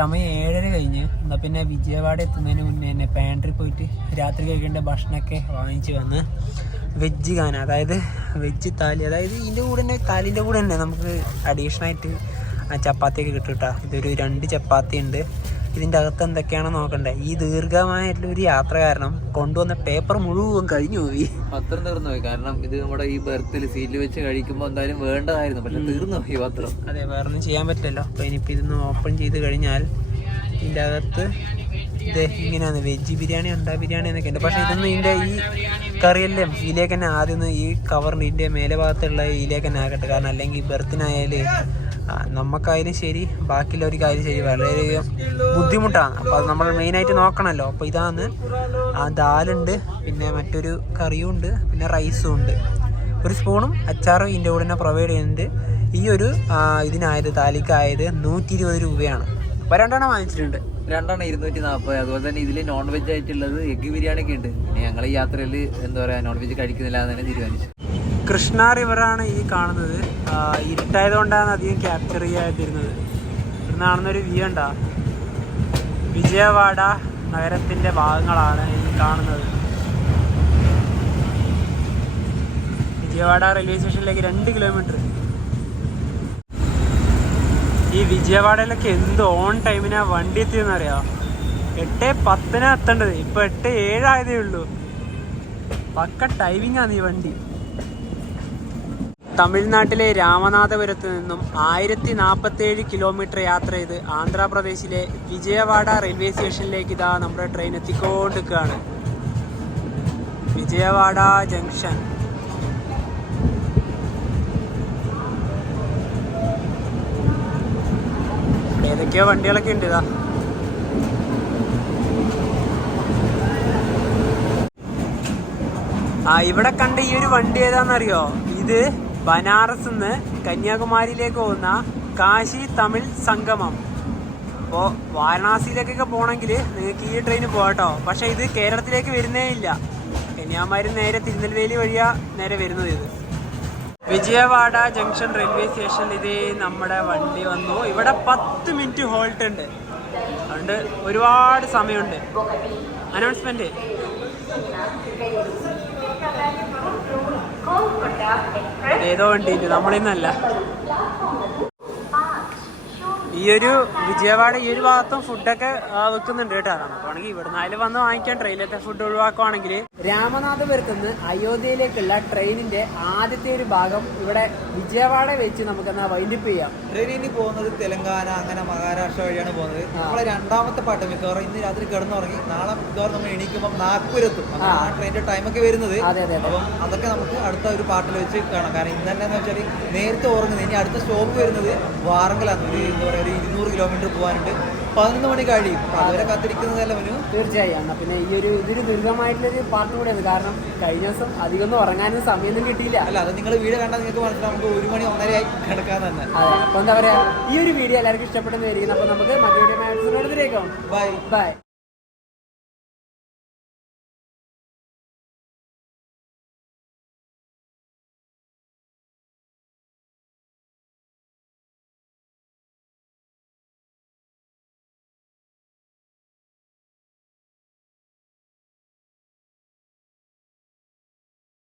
സമയം 7:30 കഴിഞ്ഞ്. എന്നാ പിന്നെ വിജയവാഡ എത്തുന്നതിന് മുന്നേ തന്നെ പാൻട്രി പോയിട്ട് രാത്രി കഴിക്കേണ്ട ഭക്ഷണമൊക്കെ വാങ്ങിച്ചു വന്ന് വെജ് ഖാന, അതായത് വെജ് താലി, അതായത് ഇതിൻ്റെ കൂടെ തന്നെ താലിൻ്റെ കൂടെ തന്നെ നമുക്ക് അഡീഷണൽ ആയിട്ട് ചപ്പാത്തിയൊക്കെ കിട്ടും കേട്ടോ. ഇതൊരു 2 ചപ്പാത്തി ഉണ്ട്. ഇതിൻ്റെ അകത്ത് എന്തൊക്കെയാണെന്ന് നോക്കണ്ടേ. ഈ ദീർഘമായിട്ടുള്ളൊരു യാത്ര കാരണം കൊണ്ടുവന്ന പേപ്പർ മുഴുവൻ കഴിഞ്ഞു പോയി. പത്രം തീർന്നു പോയി. കാരണം ഇത് നമ്മുടെ ഈ ബർത്തിൽ സീറ്റിൽ വെച്ച് കഴിക്കുമ്പോൾ എന്തായാലും വേണ്ടതായിരുന്നു, പക്ഷെ തീർന്നു പോയി പത്രം. അതെ, വേറൊന്നും ചെയ്യാൻ പറ്റില്ലല്ലോ. അപ്പോൾ ഇനിയിപ്പോൾ ഇതൊന്ന് ഓപ്പൺ ചെയ്ത് കഴിഞ്ഞാൽ ഇതിൻ്റെ അകത്ത് ഇത് ഇങ്ങനെയാണ് വെജ് ബിരിയാണി, അണ്ട ബിരിയാണി എന്നൊക്കെ ഉണ്ട്. പക്ഷേ ഇതൊന്നും ഇതിൻ്റെ ഈ കറിയെല്ലാം ഇതിലേക്ക് തന്നെ ആദ്യം ഈ കവറിൻ്റെ ഇതിൻ്റെ മേലെ ഭാഗത്തുള്ള ഇതിലേക്ക് തന്നെ ആക്കട്ടെ. കാരണം അല്ലെങ്കിൽ ബർത്തിനായാലും നമുക്കായാലും ശരി ബാക്കിയുള്ള ഒരു കാര്യം ശരി വളരെയധികം ബുദ്ധിമുട്ടാണ്. അപ്പോൾ അത് നമ്മൾ മെയിനായിട്ട് നോക്കണമല്ലോ. അപ്പോൾ ഇതാണ് ദാലുണ്ട്, പിന്നെ മറ്റൊരു കറിയും ഉണ്ട്, പിന്നെ റൈസും ഉണ്ട്. ഒരു സ്പൂണും അച്ചാറും ഇതിൻ്റെ കൂടെ തന്നെ പ്രൊവൈഡ് ചെയ്യുന്നുണ്ട്. ഈ ഒരു ഇതിനായത് താലിക്കായത് 120 രൂപയാണ്. അപ്പോൾ 2 എണ്ണം വാങ്ങിച്ചിട്ടുണ്ട്. 2 എണ്ണം 240. അതുപോലെ തന്നെ ഇതിൽ നോൺ വെജ് ആയിട്ടുള്ളത് എഗ് ബിരിയാണി ഒക്കെ ഉണ്ട്. പിന്നെ ഞങ്ങൾ ഈ യാത്രയിൽ എന്താ പറയുക നോൺ വെജ് കഴിക്കുന്നില്ല എന്ന് തന്നെ തീരുമാനിച്ചു. കൃഷ്ണ റിവറാണ് ഈ കാണുന്നത്. ഇരുട്ടായതുകൊണ്ടാണ് അധികം ക്യാപ്ചർ ചെയ്യാതിരുന്നത്. ഇവിടുന്ന് കാണുന്നൊരു വ്യൂ ഉണ്ടാ. വിജയവാഡ നഗരത്തിൻ്റെ ഭാഗങ്ങളാണ് ഈ കാണുന്നത്. വിജയവാഡ റെയിൽവേ സ്റ്റേഷനിലേക്ക് 2 കിലോമീറ്റർ. ഈ വിജയവാഡയിലൊക്കെ എന്ത് ഓൺ ടൈമിനാ വണ്ടി എത്തിയെന്ന് അറിയാം. 8:10 എത്തേണ്ടത്, ഇപ്പൊ 8:07 ആയതേ ഉള്ളൂ. പക്ക ടൈമിംഗ് ആണ് ഈ വണ്ടി. തമിഴ്നാട്ടിലെ രാമനാഥപുരത്ത് നിന്നും 1047 കിലോമീറ്റർ യാത്ര ചെയ്ത് ആന്ധ്രാപ്രദേശിലെ വിജയവാഡ റെയിൽവേ സ്റ്റേഷനിലേക്ക് ഇതാ നമ്മുടെ ട്രെയിൻ എത്തിക്കൊണ്ടിരിക്കുകയാണ്. വിജയവാഡ ജംഗ്ഷൻ. ഏതൊക്കെയോ വണ്ടികളൊക്കെ ഉണ്ട്. ഇതാ ഇവിടെ കണ്ട ഈ ഒരു വണ്ടി ഏതാണെന്നറിയോ? ഇത് ബനാറസ് നിന്ന് കന്യാകുമാരിയിലേക്ക് പോകുന്ന കാശി തമിഴ് സംഗമം. അപ്പോൾ വാരണാസിയിലേക്കൊക്കെ പോകണമെങ്കിൽ നിങ്ങൾക്ക് ഈ ട്രെയിന് പോകട്ടോ. പക്ഷേ ഇത് കേരളത്തിലേക്ക് വരുന്നേ ഇല്ല. കന്യാകുമാരി നേരെ തിരുനെൽവേലി വഴിയാണ് നേരെ വരുന്നത്. ഇത് വിജയവാഡ ജംഗ്ഷൻ റെയിൽവേ സ്റ്റേഷനിൽ ഇതേ നമ്മുടെ വണ്ടി വന്നു. ഇവിടെ 10 മിനിറ്റ് ഹോൾട്ട് ഉണ്ട്. അതുകൊണ്ട് ഒരുപാട് സമയമുണ്ട്. അനൗൺസ്മെന്റ് ഏതോ വണ്ടിയുണ്ട്, നമ്മളിന്നല്ല. ഈ ഒരു വിജയവാഡ ഈ ഒരു ഭാഗത്തും ഫുഡൊക്കെ വെക്കുന്നുണ്ട് കേട്ടോ. നമുക്കാണെങ്കിൽ ഇവിടുന്നായാലും വന്ന് വാങ്ങിക്കാൻ. ട്രെയിനിലത്തെ ഫുഡ് ഒഴിവാക്കുവാണെങ്കിൽ രാമനാഥപുരത്ത് നിന്ന് അയോധ്യയിലേക്കുള്ള ട്രെയിനിന്റെ ആദ്യത്തെ ഒരു ഭാഗം ഇവിടെ വിജയവാഡ വെച്ച് നമുക്കെന്നാ വൈൻഡപ്പ് ചെയ്യാം. ട്രെയിനിൽ പോകുന്നത് തെലങ്കാന, അങ്ങനെ മഹാരാഷ്ട്ര വഴിയാണ് പോകുന്നത്. നമ്മളെ 2ാമത്തെ പാട്ട് മിക്കവാറും ഇന്ന് രാത്രി കിടന്നുറങ്ങി നാളെ മിക്കവാറും നമ്മൾ എണീക്കുമ്പോൾ നാഗ്പൂരെത്തും. ആ ട്രെയിനിന്റെ ടൈമൊക്കെ വരുന്നത്. അപ്പം അതൊക്കെ നമുക്ക് അടുത്ത ഒരു പാട്ടിൽ വെച്ച് കാണാം. കാരണം ഇന്ന് തന്നെ എന്ന് വെച്ചാൽ നേരത്തെ ഉറങ്ങുന്നത്. ഇനി അടുത്ത സ്റ്റോപ്പ് വരുന്നത് വാറങ്കലാണ്. എന്താ പറയുക, ഒരു 200 കിലോമീറ്റർ പോകാനുണ്ട്. 11 മണി കഴിയും. അപ്പോൾ അതുവരെ കാത്തിരിക്കുന്നതല്ല മനു. തീർച്ചയായും. എന്നാൽ പിന്നെ ഇതൊരു ദുരിതമായിട്ടുള്ളൊരു പാർട്ട് കൂടെയാണ്. കാരണം കഴിഞ്ഞ ദിവസം അധികമൊന്നും ഉറങ്ങാനും സമയമൊന്നും കിട്ടിയില്ല. അല്ല, അത് നിങ്ങൾ വീഡിയോ കണ്ടാൽ നിങ്ങൾക്ക് മനസ്സിലാവും നമുക്ക് 1 മണി 1:30 ആയി കിടക്കാൻ തന്നെ. അതെ. അപ്പോൾ എന്താ പറയുക, ഈ ഒരു വീഡിയോ എല്ലാവർക്കും ഇഷ്ടപ്പെടുന്നതായിരിക്കും. അപ്പോൾ നമുക്ക് മറ്റൊരു മാക്സിനോട് തിരേക്കാം. ബൈ. ബൈ.